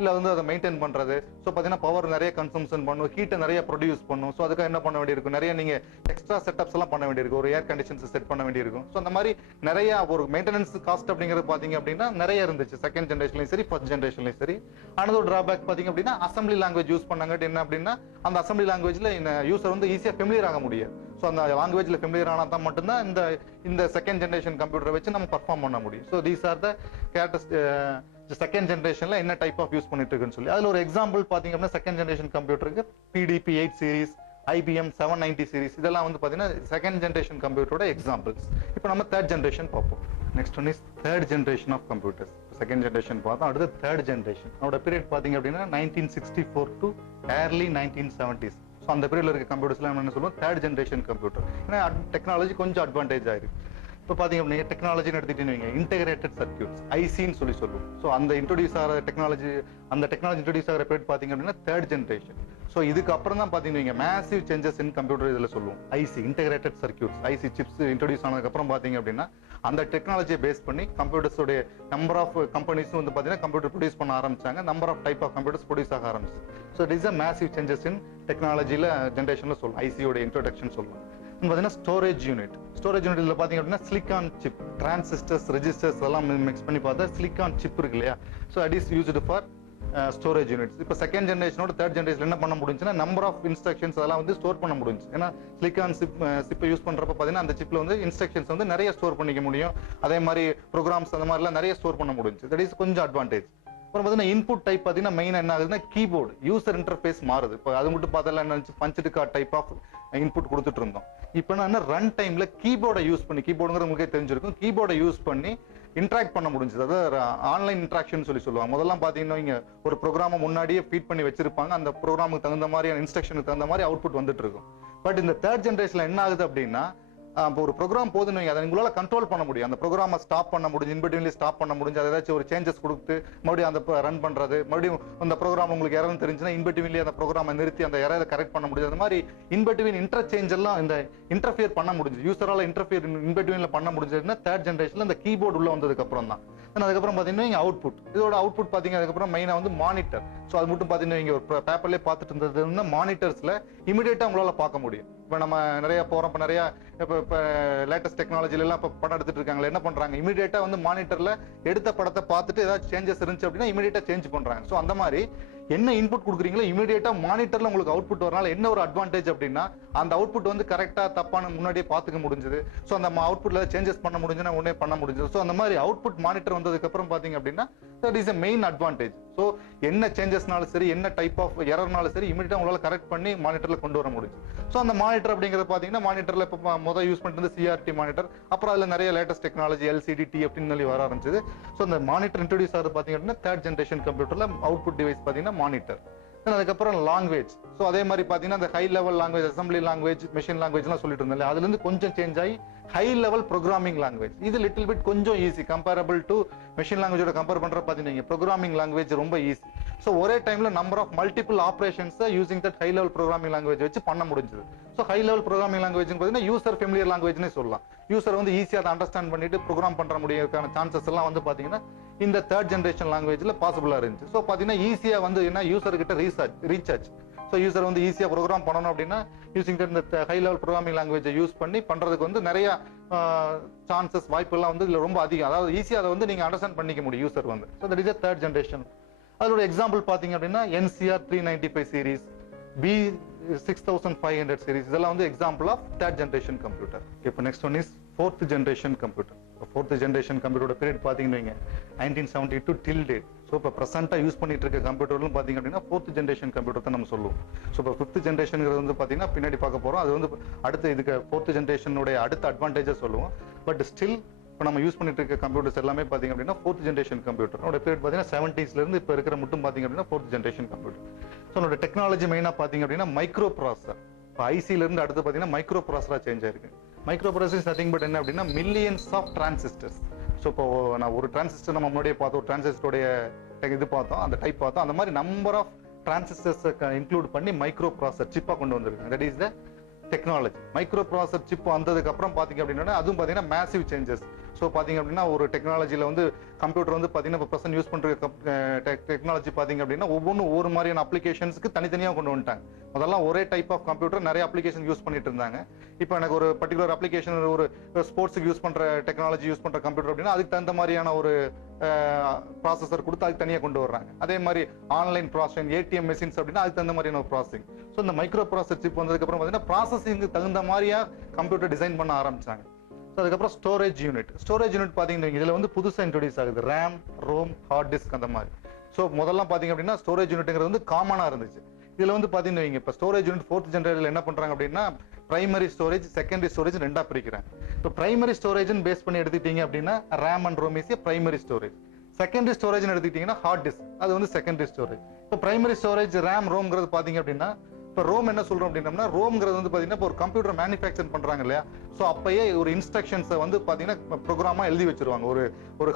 இல்ல வந்து அதை மெயின்டைன் பண்றது. ஸோ பாத்தீங்கன்னா பவர் நிறைய கன்சம்ஷன் பண்ணும், ஹீட்டை நிறைய ப்ரொடியூஸ் பண்ணும். ஸோ அதுக்காக என்ன பண்ண வேண்டியிருக்கும், நிறைய நீங்க எக்ஸ்ட்ரா செட்டப்ஸ் எல்லாம் பண்ண வேண்டியிருக்கும், ஒரு ஏர் கண்டிஷன்ஸ் செட் பண்ண வேண்டியிருக்கும். ஸோ அந்த மாதிரி நிறைய ஒரு மெயின்டெனன்ஸ் காஸ்ட் அப்படிங்கிறது பாத்தீங்க அப்படின்னா நிறைய இருந்துச்சு செகண்ட் ஜென்ரேஷன்லயும் சரி ஃபர்ஸ்ட் ஜென்ரேஷன்லயும் சரி. ஆனது ஒரு டிராபேக் பாத்தீங்க அப்படின்னா அசம்பிளி லாங்குவேஜ் யூஸ் பண்ணாங்க. என்ன அப்படின்னா அந்த அசம்பிளி லாங்குவேஜ்ல யூசர் வந்து ஈஸியா ஃபெமிலியர் ஆக முடியாது. ஸோ அந்த லாங்குவேஜ்ல ஃபெமிலியர் ஆனால் தான் மட்டும்தான் இந்த செகண்ட் ஜென்ரேஷன் கம்ப்யூட்டரை வச்சு நம்ம பர்ஃபார்ம் பண்ண முடியும். So these are the second ஜென்ரேஷன்ல என்ன டைப் ஆஃப் யூஸ் பண்ணிட்டு இருக்குன்னு சொல்லி அதுல ஒரு எக்ஸாம்பிள் பாத்தீங்க அப்படின்னா செகண்ட் ஜென்ரேஷன் கம்ப்யூட்டருக்கு PDP 8 சீரிஸ், IBM 790 சீரிஸ், இதெல்லாம் வந்து பாத்தீங்கன்னா செகண்ட் ஜென்ரேஷன் கம்ப்யூட்டரோட எக்ஸாம்பிள்ஸ். இப்போ நம்ம தேர்ட் ஜென்ரேஷன் பார்ப்போம். Next one is third generation of computers. Second generation பார்த்தோம், அடுத்து தேர்ட் ஜென்ரேஷன். அதோட பீரியட் பாத்தீங்க அப்படின்னா 1964 டு ஏர்லி 1970s. ஸோ அந்த பீரியட்ல இருக்க கம்ப்யூட்டர்ஸ்லாம் என்ன சொல்லுவோம், தேர்ட் ஜென்ரேஷன் கம்ப்யூட்டர். ஏன்னா டெக்னாலஜி கொஞ்சம் அட்வான்டேஜ் ஆயிருக்கு. இப்போ பாத்தீங்க அப்படின்னா டெக்னாலஜின்னு எடுத்துக்கிட்டீங்க, இன்டெகிரேட்டட் சர்க்யூட்ஸ், ஐசின்னு சொல்லுவோம். ஸோ அந்த இன்ட்ரோடியூஸ் ஆகிற டெக்னாலஜி, அந்த டெக்னாலஜி இன்ட்ரோடியூஸ் ஆகிற பீரியட் பாத்தீங்க அப்படின்னா தேர்ட் ஜென்ரேஷன். ஸோ இதுக்கு அப்புறம் தான் பாத்தீங்கன்னா மேசிவ் சேஞ்சஸ் இன் கம்ப்யூட்டர் இதில் சொல்லுவோம். IC, integrated circuits, IC chips introduce ஆனதுக்கு அப்புறம் பாத்தீங்க அப்படின்னா அந்த டெக்னாலஜியை பேஸ் பண்ணி கம்ப்யூட்டர்ஸோடைய நம்பர் ஆஃப் கம்பெனிஸும் வந்து பாத்தீங்கன்னா கம்ப்யூட்டர் ப்ரொடியூஸ் பண்ண ஆரம்பிச்சாங்க, number of type of computers produce ஆக ஆரம்பிச்சு. So it is a massive changes in டெக்னாலஜியில் ஜென்ரேஷனில் சொல்லலாம், ஐசியோட இன்ட்ரோடக்ஷன் சொல்லலாம். பார்த்தீங்கன்னா ஸ்டோரேஜ் யூனிட். ஸ்டோரேஜ் யூனிட்ல பாத்தீங்க அப்படின்னா சிலிக்கான் சிப், டிரான்சிஸ்டர்ஸ், ரெஜிஸ்டர்ஸ் எல்லாம் மிக்ஸ் பண்ணி பார்த்தா சிலிக்கான் சிப் இருக்கு இல்லையா, so that is used for storage units. இப்போ செகண்ட் ஜென்ரேஷனோட தேர்ட் ஜென்ரேஷன் என்ன பண்ண முடிஞ்சுன்னா நம்பர் ஆஃப் இன்ஸ்ட்ரக்ஷன்ஸ் அதெல்லாம் வந்து ஸ்டோர் பண்ண முடிஞ்சு. ஏன்னா சிலிக்கான் சிப்பை யூஸ் பண்றப்ப பார்த்தீங்கன்னா அந்த சிப்ல வந்து இன்ஸ்ட்ரக்ஷன்ஸ் வந்து நிறைய ஸ்டோர் பண்ணிக்க முடியும், அதே மாதிரி ப்ரோக்ராம்ஸ் அந்த மாதிரிலாம் நிறைய ஸ்டோர் பண்ண முடிஞ்சு. தட் இஸ் கொஞ்சம் அட்வான்டேஜ். அப்புறம் பார்த்தீங்கன்னா இன்புட் டைப் பார்த்தீங்கன்னா மெயினாக என்ன ஆகுதுன்னா கீபோர்டு, யூசர் இன்டர்ஃபேஸ் மாறுது. இப்போ அது மட்டும் பார்த்தா என்ன பஞ்சுடு கார்டு டைப் ஆஃப் இன்புட் கொடுத்துட்டு இருந்தோம். இப்போ என்ன ரன் டைம்ல கீபோர்டை யூஸ் பண்ணி, கீபோர்டுங்கிற உங்களுக்கே தெரிஞ்சிருக்கும், கீபோர்டை யூஸ் பண்ணி இன்ட்ராக்ட் பண்ண முடிஞ்சது. அதாவது ஆன்லைன் இன்ட்ராக்ஷன் சொல்லுவாங்க. முதல்லாம் பாத்தீங்கன்னா இங்க ஒரு ப்ரோக்ராமை முன்னாடியே ஃபீட் பண்ணி வச்சிருப்பாங்க, அந்த ப்ரோக்ராமுக்கு தகுந்த மாதிரி இன்ஸ்ட்ரக்ஷனுக்கு தகுந்த மாதிரி அவுட்புட் வந்துட்டு இருக்கும். பட் இந்த தேர்ட் ஜென்ரேஷன்ல என்ன ஆகுது அப்படின்னா இப்போ ஒரு ப்ரோக்ராம் போதுன்னு அதை உங்களால கண்ட்ரோல் பண்ண முடியும், அந்த ப்ரோக்ராமை ஸ்டாப் பண்ண முடியும், இன்பிட்வீன்லி ஸ்டாப் பண்ண முடிஞ்சு அதை ஏதாச்சும் ஒரு சேஞ்சஸ் கொடுத்து மறுபடியும் அந்த ரன் பண்றது, மறுபடியும் அந்த ப்ரோக்ராம் உங்களுக்கு எரர் தெரிஞ்சுன்னா இன்பிட்வீன்லி அந்த ப்ரோக்ராமை நிறுத்தி அந்த எரரை கரெக்ட் பண்ண முடியும். அந்த மாதிரி இன்பிட்வீன் இன்டர்சேஞ்ச் எல்லாம் இந்த இன்டர்ஃபியர் பண்ண முடிஞ்சு, யூசரால இன்டர்ஃபியர் இன்பிட்வீன்ல பண்ண முடிஞ்சதுன்னா தேர்ட் ஜென்ரேஷன்ல இந்த கீபோர்டு உள்ள வந்ததுக்கு அப்புறம் தான். அதுக்கப்புறம் பாத்தீங்கன்னா அவுட்புட், இதோட அவுட்புட் பாத்தீங்க அதுக்கப்புறம் மெயினா வந்து மானிட்டர். ஸோ அது மட்டும் பாத்தீங்கன்னா இங்க ஒரு பேப்பர்லேயே பார்த்துட்டு இருந்தது மானிட்டர்ஸ்ல இமிடியேட்டா உங்களால பார்க்க முடியும். இப்போ நம்ம நிறைய போறோம், இப்போ நிறைய இப்போ லேட்டஸ்ட் டெக்னாலஜில எல்லாம் இப்போ படம் எடுத்துட்டு இருக்காங்க, என்ன பண்றாங்க, இமிடியேட்டா வந்து மானிட்டர்ல எடுத்த படத்தை பார்த்துட்டு ஏதாவது சேஞ்சஸ் இருந்துச்சு அப்படின்னா இமிடியேட்டா சேஞ்ச் பண்றாங்க. ஸோ அந்த மாதிரி என்ன இன்புட் கொடுக்குறீங்களோ இமிடியேட்டா மானிட்டர்ல உங்களுக்கு அவுட்புட் வரனால என்ன ஒரு அட்வான்டேஜ் அப்படின்னா அந்த அவுட்புட் வந்து கரெக்டா தப்பான முன்னாடியே பார்த்துக்க முடிஞ்சது. ஸோ அந்த அவுட்புட்ல சேஞ்சஸ் பண்ண முடிஞ்சுன்னா உடனே பண்ண முடிஞ்சது. ஸோ அந்த மாதிரி அவுட்புட் மானிட்டர் வந்ததுக்கு அப்புறம் பாத்தீங்க அப்படின்னா that is a main advantage. So என்ன சேஞ்சஸ்னாலும் சரி, என்ன டைப் ஆஃப் எரர்னாலும் சரி, இமிடியேட்டா உங்களால கரெக்ட் பண்ணி மானிட்டர்ல கொண்டு வர முடியும். ஸோ அந்த மானிட்டர் அப்படிங்கிறது பாத்தீங்கன்னா மானிட்டர்ல இப்போ முதல் யூஸ் பண்ணிட்டு CRT மானிட்டர், அப்புறம் அதுல நிறைய லேட்டஸ்ட் டெக்னாலஜி LCD TFT சொல்லி வர ஆரம்பிச்சது. ஸோ அந்த மானிட்டர் இன்ட்ரோடியூஸ் ஆகுது பாத்தீங்க அப்படின்னா தேர்ட் ஜென்ரேஷன் கம்ப்யூட்டர்ல அவுட்புட் டிவைஸ் பாத்தீங்கன்னா மானிட்டர். அதுக்கப்புறம் லாங்குவேஜ். ஸோ அதே மாதிரி பாத்தீங்கன்னா அந்த high level language, assembly language, machine language எல்லாம் சொல்லிட்டு இருந்தேன், அதுல இருந்து கொஞ்சம் சேஞ்ச் ஆகி ஹை லெவல் ப்ரோக்ராமிங் லாங்குவேஜ். இது லிட்டில் பிட் கொஞ்சம் ஈஸி கம்பேரபிள் டு மெஷின் லாங்குவேஜோட கம்பேர் பண்ற பாத்தீங்கன்னா ப்ரோக்ராமிங் லாங்குவேஜ் ரொம்ப ஈஸி. ஸோ ஒரே டைம்ல number of multiple operations using that high level programming language வச்சு பண்ண முடிஞ்சது. So high level programming language பாத்தீங்கன்னா யூசர் ஃபெமிலியர் லாங்குவேஜ்னே சொல்லலாம். யூசர் வந்து ஈஸியா அதை அண்டர்ஸ்டாண்ட் பண்ணிட்டு ப்ரோக்ராம் பண்ற முடியறதுக்கான சான்சஸ் எல்லாம் வந்து பாத்தீங்கன்னா இந்த தேர்ட் ஜென்ரேஷன் லாங்குவேஜ்ல பாசிபிளா இருந்துச்சு. ஸோ பாத்தீங்கன்னா ஈஸியா வந்து என்ன யூசர் கிட்ட ரீசார்ஜ். ஸோ யூசர் வந்து ஈஸியா ப்ரோக்ராம் பண்ணணும் அப்படின்னா யூசிங் இந்த ஹை லெவல் ப்ரோக்ராமிங் லாங்குவேஜை யூஸ் பண்ணி பண்றதுக்கு வந்து நிறைய சான்சஸ் வாய்ப்பு எல்லாம் வந்து இதுல ரொம்ப அதிகம். அதாவது ஈஸியா அதை வந்து நீங்க அண்டர்ஸ்டாண்ட் பண்ணிக்க முடியும் யூசர் வந்து. So that is a third generation. அதோட எக்ஸாம்பிள் பாத்தீங்க அப்படின்னா NCR 395 சீரிஸ், B6500 சீரிஸ், இதெல்லாம் வந்து example of third generation computer. இப்போ next one is fourth generation computer. Fourth generation கம்ப்யூட்டரோட பீரியட் பாத்தீங்கன்னா 1972 till date. ஸோ இப்போ ப்ரெசென்ட்டாக யூஸ் பண்ணிட்டு இருக்க கம்ப்யூட்டர்லும் பார்த்தீங்க அப்படின்னா ஃபோர்த் ஜென்ரேஷன் கம்ப்யூட்டர் தான் நம்ம சொல்லுவோம். ஸோ இப்போ ஃபிஃப்த் ஜென்ரேஷனுங்கிறது வந்து பார்த்தீங்கன்னா பின்னாடி பார்க்க போகிறோம். அது வந்து அடுத்த இதுக்கு ஃபோர்த் ஜென்ரேஷனுடைய அடுத்த அட்வான்டேஜஸ் சொல்லுவோம். பட் ஸ்டில் இப்போ நம்ம யூஸ் பண்ணிட்டு இருக்க கம்ப்யூட்டர்ஸ் எல்லாமே பார்த்தீங்க அப்படின்னா ஃபோர்த் ஜென்ரேஷன் கம்ப்யூட்டர். அதோட பீரியட் பார்த்தீங்கன்னா 70s இருந்து இப்போ இருக்கிற மட்டும் பார்த்தீங்க அப்படின்னா ஃபோர்த் ஜென்ரேஷன் கம்ப்யூட்டர். ஸோ அதோட டெக்னாலஜி மெயினாக பார்த்தீங்க அப்படின்னா மைக்ரோ ப்ராசஸர். இப்போ ஐசில இருந்து அடுத்து பார்த்தீங்கன்னா மைக்ரோ ப்ராசஸராக சேஞ்ச் ஆயிருக்கு. மைக்ரோ ப்ராசஸர் நத்திங் பட் என்ன அப்படின்னா மில்லியன்ஸ் ஆஃப் டிரான்சிஸ்டர்ஸ். ஸோ இப்போ நான் ஒரு டிரான்சிஸ்டர் நம்ம முன்னாடியே பார்த்தோம், ஒரு டிரான்சிஸ்டருடைய இது பார்த்தோம், அந்த டைப் பார்த்தோம், அந்த மாதிரி நம்பர் ஆஃப் டிரான்சிஸ்டர்ஸ் இன்க்ளூட் பண்ணி மைக்ரோ ப்ராசஸர் சிப்பா கொண்டு வந்திருக்காங்க. That is the technology. Micro processor chip வந்ததுக்கு அப்புறம் பாத்தீங்க அப்படின்னா அதுவும் பாத்தீங்கன்னா மேசிவ் சேஞ்சஸ். ஸோ பாத்தீங்க அப்படின்னா ஒரு டெக்னாலஜியில வந்து கம்ப்யூட்டர் வந்து பாத்தீங்கன்னா இப்போ ப்ரெசென்ட் யூஸ் பண்ற டெக்னாலஜி பாத்தீங்க அப்படின்னா ஒவ்வொன்றும் ஒவ்வொரு மாதிரியான அப்ளிகேஷன்ஸ்க்கு தனித்தனியாக கொண்டு வந்துட்டாங்க. முதல்ல ஒரே டைப் ஆஃப் கம்ப்யூட்டர் நிறைய அப்ளிகேஷன் யூஸ் பண்ணிட்டு இருந்தாங்க. இப்போ எனக்கு ஒரு பர்டிகுலர் அப்ளிகேஷன், ஒரு ஸ்போர்ட்ஸுக்கு யூஸ் பண்ற டெக்னாலஜி யூஸ் பண்ற கம்ப்யூட்டர் அப்படின்னா அதுக்கு தகுந்த மாதிரியான ஒரு ப்ராசஸர் கொடுத்து அதுக்கு தனியாக கொண்டு வர்றாங்க. அதே மாதிரி ஆன்லைன் ப்ராசஸிங், ATM மெஷின்ஸ் அப்படின்னா அதுக்கு தகுந்த மாதிரியான ஒரு ப்ராசஸிங். ஸோ இந்த மைக்ரோ ப்ராசஸர் சிப் வந்ததுக்கு அப்புறம் பார்த்தீங்கன்னா ப்ராசஸிங்க்கு தகுந்த மாதிரியா கம்ப்யூட்டர் டிசைன் பண்ண ஆரம்பிச்சாங்க. அதுக்கப்புறம் ஸ்டோரேஜ் யூனிட். ஸ்டோரேஜ் யூனிட் பார்த்தீங்கன்னா இதில் வந்து புதுசாக இன்ட்ரோடியூஸ் ஆகுது ரேம், ரோம், ஹார்ட் டிஸ்க் அந்த மாதிரி. ஸோ முதல்லாம் பார்த்தீங்க அப்படின்னா ஸ்டோரேஜ் யூனிட்ங்கிறது வந்து காமனாக இருந்துச்சு. இதில் வந்து பார்த்தீங்கன்னா இப்போ ஸ்டோரேஜ் யூனிட் 4th ஜெனரேஷனில் என்ன பண்ணுறாங்க அப்படின்னா பிரைமரி ஸ்டோரேஜ், செகண்டரி ஸ்டோரேஜ் ரெண்டாக பிரிக்கிறாங்க. இப்போ பிரைமரி ஸ்டோரேஜ்னு பேஸ் பண்ணி எடுத்துக்கிட்டீங்க அப்படின்னா RAM and ROM is primary storage. Secondary storage எடுத்துக்கிட்டீங்கன்னா ஹார்ட் டிஸ்க், அது வந்து செகண்டரி ஸ்டோரேஜ். இப்போ பிரைமரி ஸ்டோரேஜ் ரேம், ரோம்ங்கிறது பார்த்தீங்க அப்படின்னா இப்போ ரோம் என்ன சொல்றோம் அப்படின்னா ரோம்ங்கிறது வந்து பார்த்தீங்கன்னா இப்போ ஒரு கம்ப்யூட்டர் மேனுஃபேக்சர் பண்றாங்க இல்லையா, ஸோ அப்பயே ஒரு இன்ஸ்ட்ரக்ஷன்ஸை வந்து பார்த்தீங்கன்னா ப்ரோக்ராமா எழுதி வச்சிருவாங்க. ஒரு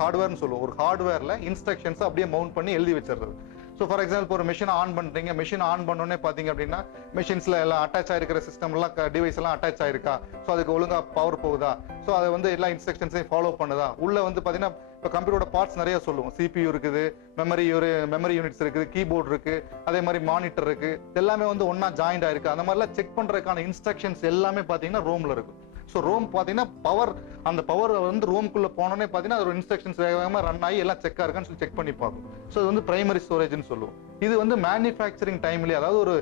ஹார்ட்வேர்னு சொல்லுவோம், ஒரு ஹார்ட்வேர்ல இன்ஸ்ட்ரக்ஷன்ஸ் அப்படியே மவுண்ட் பண்ணி எழுதி வச்சிருறது. ஸோ ஃபார் எக்ஸாம்பிள் ஒரு மிஷின் ஆன் பண்றீங்க, மிஷின் ஆன் பண்ணோடனே பார்த்தீங்க அப்படின்னா மிஷின்ஸ்ல எல்லாம் அட்டாச் ஆயிருக்கிற சிஸ்டம் எல்லாம் டிவைஸ் எல்லாம் அட்டாச் ஆயிருக்கா, ஸோ அதுக்கு ஒழுங்கா பவர் போகுதா, ஸோ அதை வந்து எல்லா இன்ஸ்ட்ரக்ஷன்ஸையும் ஃபாலோ பண்ணுதா, உள்ள வந்து பார்த்தீங்கன்னா இப்போ கம்ப்யூட்டரோட பார்ட்ஸ் நிறைய சொல்லுவோம். சிபியூ இருக்குது, மெமரி யூனிட்ஸ் இருக்குது, கீபோர்டு இருக்கு, அதே மாதிரி மானிட்டர் இருக்கு, எல்லாமே வந்து ஒன்னா ஜாயிண்ட் ஆயிருக்கு. அந்த மாதிரிலாம் செக் பண்றதுக்கான இன்ஸ்ட்ரக்ஷன்ஸ் எல்லாமே பார்த்தீங்கன்னா ரோம்ல இருக்கும். ஸோ ரோம் பார்த்தீங்கன்னா பவர், அந்த பவர் வந்து ரோம்குள்ள போனோடனே பார்த்தீங்கன்னா அது ஒரு இன்ஸ்ட்ரக்ஷன்ஸ் வேகமாக ரன் ஆகி எல்லாம் செக் இருக்கான்னு சொல்லி செக் பண்ணி பார்க்கும். ஸோ இது வந்து பிரைமரி ஸ்டோரேஜ்னு சொல்லுவோம். இது வந்து மேனுஃபேக்சரிங் டைம்லேயே, அதாவது ஒரு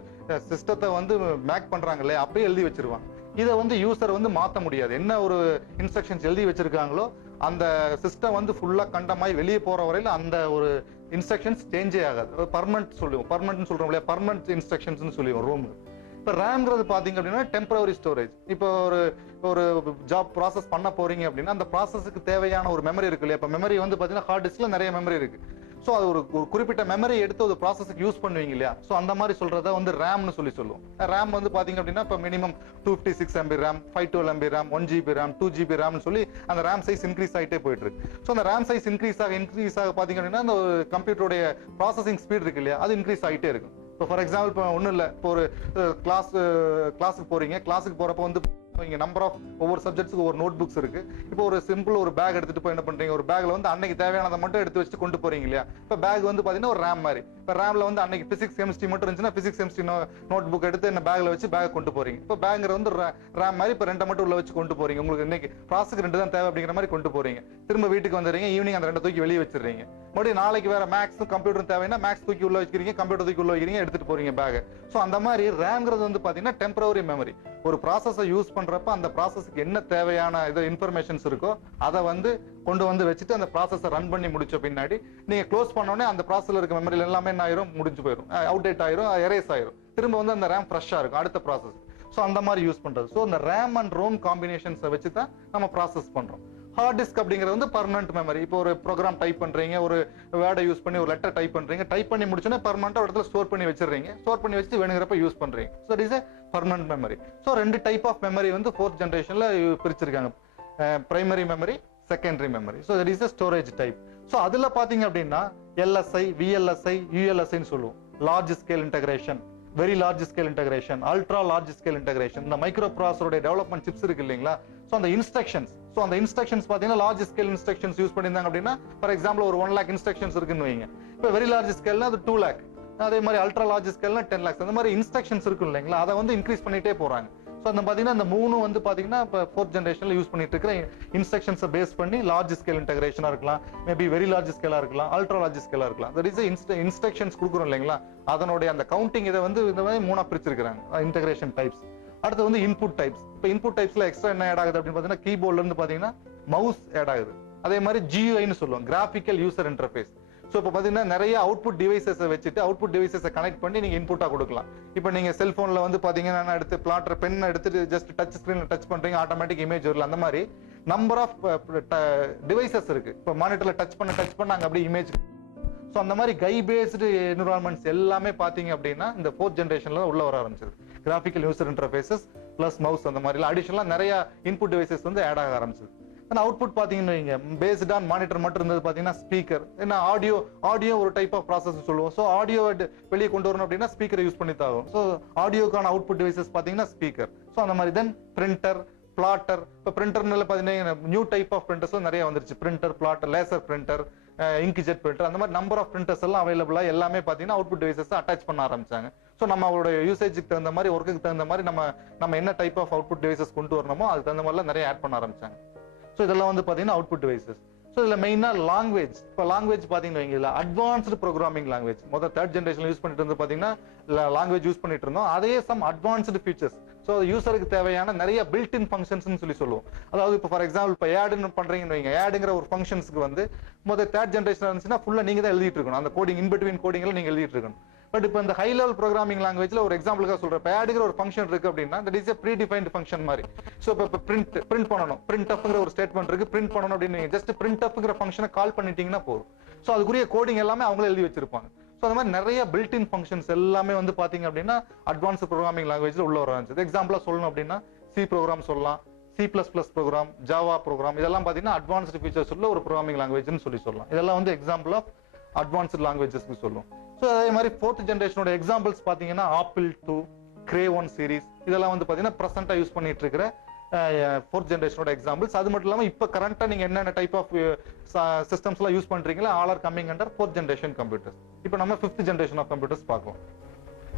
சிஸ்டத்தை வந்து மேக் பண்றாங்க இல்லையா அப்பயே எழுதி வச்சிருவாங்க. இதை வந்து யூசர் வந்து மாற்ற முடியாது. என்ன ஒரு இன்ஸ்ட்ரக்ஷன்ஸ் எழுதி வச்சிருக்காங்களோ அந்த சிஸ்டம் வந்து ஃபுல்லா கண்டமாய் வெளியே போற வரையில அந்த ஒரு இன்ஸ்ட்ரக்ஷன்ஸ் சேஞ்சே ஆகாது. பர்மனன்ட் சொல்லுவோம், பர்மனன்ட் சொல்றோம் இல்லையா, பர்மனன்ட் இன்ஸ்ட்ரக்ஷன்ஸ் சொல்லுவோம் ரோம். இப்போ ரேம்ங்கிறது பார்த்தீங்க அப்படின்னா டெம்பரரி ஸ்டோரேஜ். இப்போ ஒரு ஜாப் ப்ராசஸ் பண்ண போறீங்க அப்படின்னா அந்த ப்ராசஸுக்கு தேவையான ஒரு மெமரி இருக்கு இல்லையா. இப்போ மெமரி வந்து பார்த்தீங்கன்னா ஹார்ட் டிஸ்க்ல நிறைய மெமரி இருக்கு. ஸோ அது ஒரு குறிப்பிட்ட மெமரி எடுத்து ஒரு ப்ராசஸுக்கு யூஸ் பண்ணுவீங்க இல்லையா, ஸோ அந்த மாதிரி சொல்றத வந்து ரேம்னு சொல்லுவோம். ரேம் வந்து பார்த்தீங்க அப்படின்னா இப்போ minimum 256 MB RAM, 512 MB RAM, 1 GB RAM, 2 GB ரேம்னு சொல்லி அந்த ரேம் சைஸ் இன்க்ரீஸ் ஆகிட்டே போயிட்டு இருக்கு. ஸோ அந்த ரேம் சைஸ் இன்க்ரீஸ் ஆக பார்த்தீங்க அப்படின்னா அந்த கம்ப்யூட்டருடைய ப்ராசஸிங் ஸ்பீட் இருக்கு இல்லையா, அது இன்க்ரீஸ் ஆகிட்டே இருக்கும். இப்போ ஃபார் எக்ஸாம்பிள் இப்போ ஒன்றும் இல்லை, இப்போ ஒரு கிளாஸுக்கு போறீங்க, கிளாஸுக்கு போறப்ப வந்து இங்க நம்பர் ஆஃப் ஒவ்வொரு சப்ஜெக்ட்ஸ்க்கு ஒரு நோட் புக்ஸ் இருக்கு. இப்போ ஒரு சிம்பிள் ஒரு பேக் எடுத்துட்டு போய் என்ன பண்றீங்க, ஒரு பேக்ல வந்து அன்னைக்கு தேவையானதை மட்டும் எடுத்து வச்சுட்டு கொண்டு போறீங்க இல்லையா. இப்போ பேக் வந்து பாத்தீங்கன்னா ஒரு ரேம் மாதிரி. இப்போ ரேம்ல வந்து அன்னைக்கு பிசிக்ஸ் கெமிஸ்ட்ரி மட்டும் இருந்துச்சுன்னா பிசிக்ஸ் கெமிஸ்ட்ரி நோட் புக் எடுத்து என்ன பேக்ல வச்சு பேக் கொண்டு போறீங்க. இப்போ பேக்ங்கிறது வந்து ரேம் மாதிரி. இப்போ 2 மட்டும் உள்ள வச்சு கொண்டு போறீங்க. உங்களுக்கு இன்னைக்கு ப்ராசஸ்க்கு 2 தான் தேவை அப்படிங்கிற மாதிரி கொண்டு போறீங்க. திரும்ப வீட்டுக்கு வந்துடுறீங்க, ஈவினிங் அந்த 2 தூக்கி வெளியே வச்சிடுறீங்க. மறுபடியும் நாளைக்கு வேற மேக்ஸ் கம்ப்யூட்டர் தேவைன்னா மேக்ஸ் தூக்கி உள்ள வச்சுக்கிறீங்க, கம்ப்யூட்டர் தூக்கி உள்ள வைக்கிறீங்க, எடுத்துட்டு போறீங்க பேக். ஸோ அந்த மாதிரி ரேம்ங்கிறது வந்து பாத்தீங்கன்னா டெம்பரரி மெமரி. ஒரு ப்ராசஸை யூஸ் பண்றப்ப அந்த ப்ராசஸ்க்கு என்ன தேவையான இது இன்ஃபர்மேஷன்ஸ் இருக்கோ அதை வந்து கொண்டு வந்து வச்சுட்டு அந்த ப்ராசஸை ரன் பண்ணி முடிச்ச பின்னாடி நீங்க க்ளோஸ் பண்ணோடனே அந்த ப்ராசஸ்ல இருக்க மெமரியில் எல்லாமே என்ன ஆயிரும், முடிஞ்சு போயிடும், அவுடேட் ஆயிரும், எரேஸ் ஆயிரும். திரும்ப வந்து அந்த ரேம் ஃப்ரெஷ்ஷா இருக்கும் அடுத்த ப்ராசஸ். ஸோ அந்த மாதிரி யூஸ் பண்றது. ஸோ அந்த ரேம் அண்ட் ரோம் காம்பினேஷன்ஸை வச்சு தான் நம்ம ப்ராசஸ் பண்றோம். ஹார்ட் டிஸ்க் அப்படிங்கிறது வந்து பர்மனன்ட் மெமரி. இப்போ ஒரு ப்ரோக்ராம் டைப் பண்றீங்க, ஒரு வேர்டை யூஸ் பண்ணி ஒரு லெட்டர் டைப் பண்றீங்க, டைப் பண்ணி முடிச்சோன்னா பர்மனன்ட்டா ஒரு இடத்துல ஸ்டோர் பண்ணி வச்சிடுறீங்க, ஸ்டோர் பண்ணி வச்சு வேணுங்கிறப்ப யூஸ் பண்றீங்க. So it is permanent memory. So 2 type of memory வந்து 4th ஜெனரேஷன்ல பிரிச்சிருக்காங்க, primary memory, secondary memory. So that is storage type. So அதுல பாத்தீங்க அப்படின்னா LSI, VLSI, ULSIன்னு சொல்லுவோம். Large scale integration, very large scale integration, ultra large scale integration. இந்த மைக்ரோ ப்ராசஸரோட டெவலப்மெண்ட் சிப்ஸ் இருக்கு இல்லைங்களா, ஸோ அந்த இன்ஸ்ட்ரக்ஷன்ஸ், ஸோ அந்த இன்ஸ்ட்ரக்ஷன்ஸ் பார்த்தீங்கன்னா லார்ஜ் ஸ்கேல் இன்ஸ்ட்ரக்ஷன்ஸ் யூஸ் பண்ணியிருந்தாங்க அப்படின்னா ஃபார் எக்ஸாம்பிள் ஒரு 1 lakh இன்ஸ்ட்ரக்ஷன்ஸ் இருக்குன்னு வைங்க. இப்போ வெரி லார்ஜ் ஸ்கேல்னா அது 2 lakh, அதே மாதிரி அல்ட்ரா லார்ஜ் ஸ்கேல்னா 10 lakhs. அந்த மாதிரி இன்ஸ்ட்ரக்ஷன்ஸ் இருக்கும் இல்லைங்களா, அதை வந்து இன்க்ரீஸ் பண்ணிட்டே போறாங்க. ஸோ அந்த பார்த்தீங்கன்னா இந்த 3 வந்து பார்த்தீங்கன்னா இப்போ 4th ஜெனரேஷன்ல யூஸ் பண்ணிட்டு இருக்கிற இன்ஸ்ட்ரக்ஷன்ஸை பேஸ் பண்ணி லார்ஜ் ஸ்கேல் இன்டகிரேஷனா இருக்கலாம், மேபி வெரி லார்ஜ் ஸ்கேலா இருக்கலாம், அல்ட்ரா லார்ஜ் ஸ்கேலா இருக்கலாம். தட் இஸ் இன்ஸ்ட்ரக்ஷன்ஸ் கொடுக்குறோம் இல்லைங்களா, அதனுடைய அந்த கவுண்டிங் இதை வந்து இந்த மாதிரி 3ஆ பிரிச்சிருக்காங்க இன்டகிரேஷன் டைப்ஸ். அடுத்து வந்து இன்புட் டைப்ஸ். இப்போ இன்புட் டைப்ஸ்ல எக்ஸ்ட்ரா என்ன ஆட் ஆகுது அப்படின்னு பார்த்தீங்கன்னா கீபோர்ட்ல இருந்து பார்த்தீங்கன்னா மவுஸ் ஆட் ஆகுது. அதே மாதிரி GUIன்னு சொல்லுவோம், கிராஃபிக்கல் யூசர் இன்டர்ஃபேஸ். ஸோ இப்போ பார்த்தீங்கன்னா நிறைய அவுட்புட் டிவைசஸை வச்சுட்டு அவுட்புட் டிவைசஸை கனெக்ட் பண்ணி நீங்கள் இன்புட்டாக கொடுக்கலாம். இப்போ நீங்கள் செல்ஃபோனில் வந்து பார்த்தீங்கன்னா எடுத்து பிளாட்டர் பென் எடுத்துட்டு ஜஸ்ட் டச் ஸ்க்ரீனில் டச் பண்ணுறீங்க, ஆட்டோமேட்டிக் இமேஜ் வரல. அந்த மாதிரி நம்பர் ஆஃப் டிவைசஸ் இருக்கு. இப்போ மானிட்டரில் டச் பண்ண அங்கே அப்படியே இமேஜ். ஸோ அந்த மாதிரி கை பேஸ்டு என்விரான்மெண்ட்ஸ் எல்லாமே பார்த்தீங்க அப்படின்னா இந்த 4th ஜெனரேஷன்ல உள்ள வர ஆரம்பிச்சது. Graphical user interfaces plus mouse அந்த மாதிரி அடிஷனலாக நிறைய இன்புட் டிவைசஸ் வந்து ஆட் ஆக ஆரம்பிச்சது. ஆனால் அவுட்புட் பார்த்தீங்கன்னு வைங்க, பேஸ்ட் ஆன் மானிட்டர் மட்டும் இருந்தது பார்த்தீங்கன்னா ஸ்பீக்கர். ஏன்னா ஆடியோ ஒரு டைப் ஆஃப் ப்ராசஸ் சொல்லுவோம். ஸோ ஆடியோ வெளியே கொண்டு வரணும் அப்படின்னா ஸ்பீக்கரை யூஸ் பண்ணி தாகும். ஸோ ஆடியோக்கான அவுட்புட் டிவைசஸ் பார்த்தீங்கன்னா ஸ்பீக்கர். ஸோ அந்த மாதிரி தென் பிரிண்டர், பிளாட்டர். இப்போ பிரிண்டர்னால பார்த்தீங்கன்னா நியூ டைப் ஆஃப் பிரிண்டர்ஸ்லாம் நிறைய வந்துருச்சு. Printer, plotter, laser printer, inkjet printer, அந்த மாதிரி நம்பர் ஆஃப் பிரிண்டர்ஸ் எல்லாம் அவைலபிளா எல்லாமே பார்த்தீங்கன்னா அவுட்புட் டிவைசஸ் அட்டாச் பண்ண ஆரம்பிச்சாங்க. ஸோ நம்மளோட யூசேஜுக்கு தகுந்த மாதிரி, ஒர்க்குக்கு தகுந்த மாதிரி நம்ம என்ன டைப் ஆஃப் அவுட்புட் டிவைசஸ் கொண்டு வரணுமோ அதுக்கு தகுந்த மாதிரிலாம் நிறைய ஆட் பண்ண ஆரம்பிச்சாங்க. ஸோ இதெல்லாம் வந்து பார்த்தீங்கன்னா அவுட்புட் டிவைசஸ். ஸோ இதில் மெயினாக லாங்குவேஜ். இப்போ லாங்குவேஜ் பார்த்தீங்கன்னா இதில் அட்வான்ஸ்டு ப்ரோக்ராமிங் லாங்குவேஜ் முதல் 3rd ஜெனரேஷன் யூஸ் பண்ணிட்டு இருந்து பார்த்தீங்கன்னா லாங்குவேஜ் யூஸ் பண்ணிட்டு இருந்தோம். அதே சம் அட்வான்ஸ்டு ஃபீச்சர்ஸ். ஸோ யூசருக்கு தேவையான நிறைய பில்ட் இன் ஃபங்க்ஷன்ஸ் சொல்லி சொல்லுவோம். அதாவது இப்போ ஃபார் எக்ஸாம்பிள் இப்போ ஆடுன்னு பண்றீங்கன்னு வைங்க, ஆடுங்கிற ஒரு ஃபங்க்ஷன்ஸ்க்கு வந்து முதல் தேர்ட் ஜென்ரேஷன் இருந்துச்சுன்னா ஃபுல்லா நீங்க தான் எழுதிட்டு இருக்கணும். அந்த கோடிங் இன் பிட்வீன் கோடிங்ல நீங்க எழுதிட்டு இருக்கணும். பட் இப்போ இந்த ஹை லெவல் ப்ரோக்ராமிங் லாங்குவேஜ்ல ஒரு எக்ஸாம்பிளுக்காக சொல்றேன், இப்போ ஆடுங்கிற ஒரு ஃபங்க்ஷன் இருக்கு அப்படின்னா that is predefined function மாதிரி. ஸோ இப்போ பிரிண்ட் பண்ணணும், பிரிண்ட் அப்ங்கிற ஒரு ஸ்டேட்மெண்ட் இருக்கு, பிரிண்ட் பண்ணணும் அப்படின்னு ஜஸ்ட் பிரிண்ட் அப்ங்கிற ஃபங்க்ஷனை கால் பண்ணிட்டீங்கன்னா போதும். ஸோ அதுக்குரிய கோடிங் எல்லாமே அவங்களே எழுதி வச்சிருப்பாங்க. ஸோ அந்த மாதிரி நிறைய பில்ட் இன் ஃபங்க்ஷன்ஸ் எல்லாமே வந்து பாத்தீங்க அப்படின்னா அட்வான்ஸ் ப்ரோக்ராமிங் லாங்குவேஜ்ல உள்ள வர ஆரம்பிச்சது. எக்ஸாம்பிளா சொல்லணும் அப்படின்னா சி ப்ரோக்ராம் சொல்லலாம், C++ ப்ரோக்ராம், ஜாவா ப்ரோக்ராம், இதெல்லாம் பாத்தீங்கன்னா அட்வான்ஸ்டு ஃபீச்சர்ஸ் உள்ள ஒரு ப்ரோக்ராமிங் லாங்குவேஜ்னு சொல்லலாம். இதெல்லாம் வந்து எக்ஸாம்பிள் ஆஃப் அட்வான்ஸ்டு லாங்குவேஜஸ்க்கு சொல்லுவோம். ஸோ அதே மாதிரி ஃபோர்த் ஜென்ரேஷனோட எக்ஸாம்பிள்ஸ் பாத்தீங்கன்னா ஆப்பிள் 2, Cray1 சீரிஸ், இதெல்லாம் வந்து பாத்தீங்கன்னா ப்ரெசென்ட்டா யூஸ் பண்ணிட்டு இருக்கிற ஃபோர்த் ஜென்ரேஷனோட எக்ஸாம்பிள்ஸ். அது மட்டும் இல்லாமல் இப்போ கரண்டா நீங்க என்னென்ன டைப் ஆஃப் சிஸ்டம்ஸ் எல்லாம் யூஸ் பண்றீங்களோ all are coming under fourth generation computers. இப்போ நம்ம ஃபிஃப்த் ஜென்ரேஷன் ஆஃப் கம்ப்யூட்டர்ஸ் பார்க்கலாம்.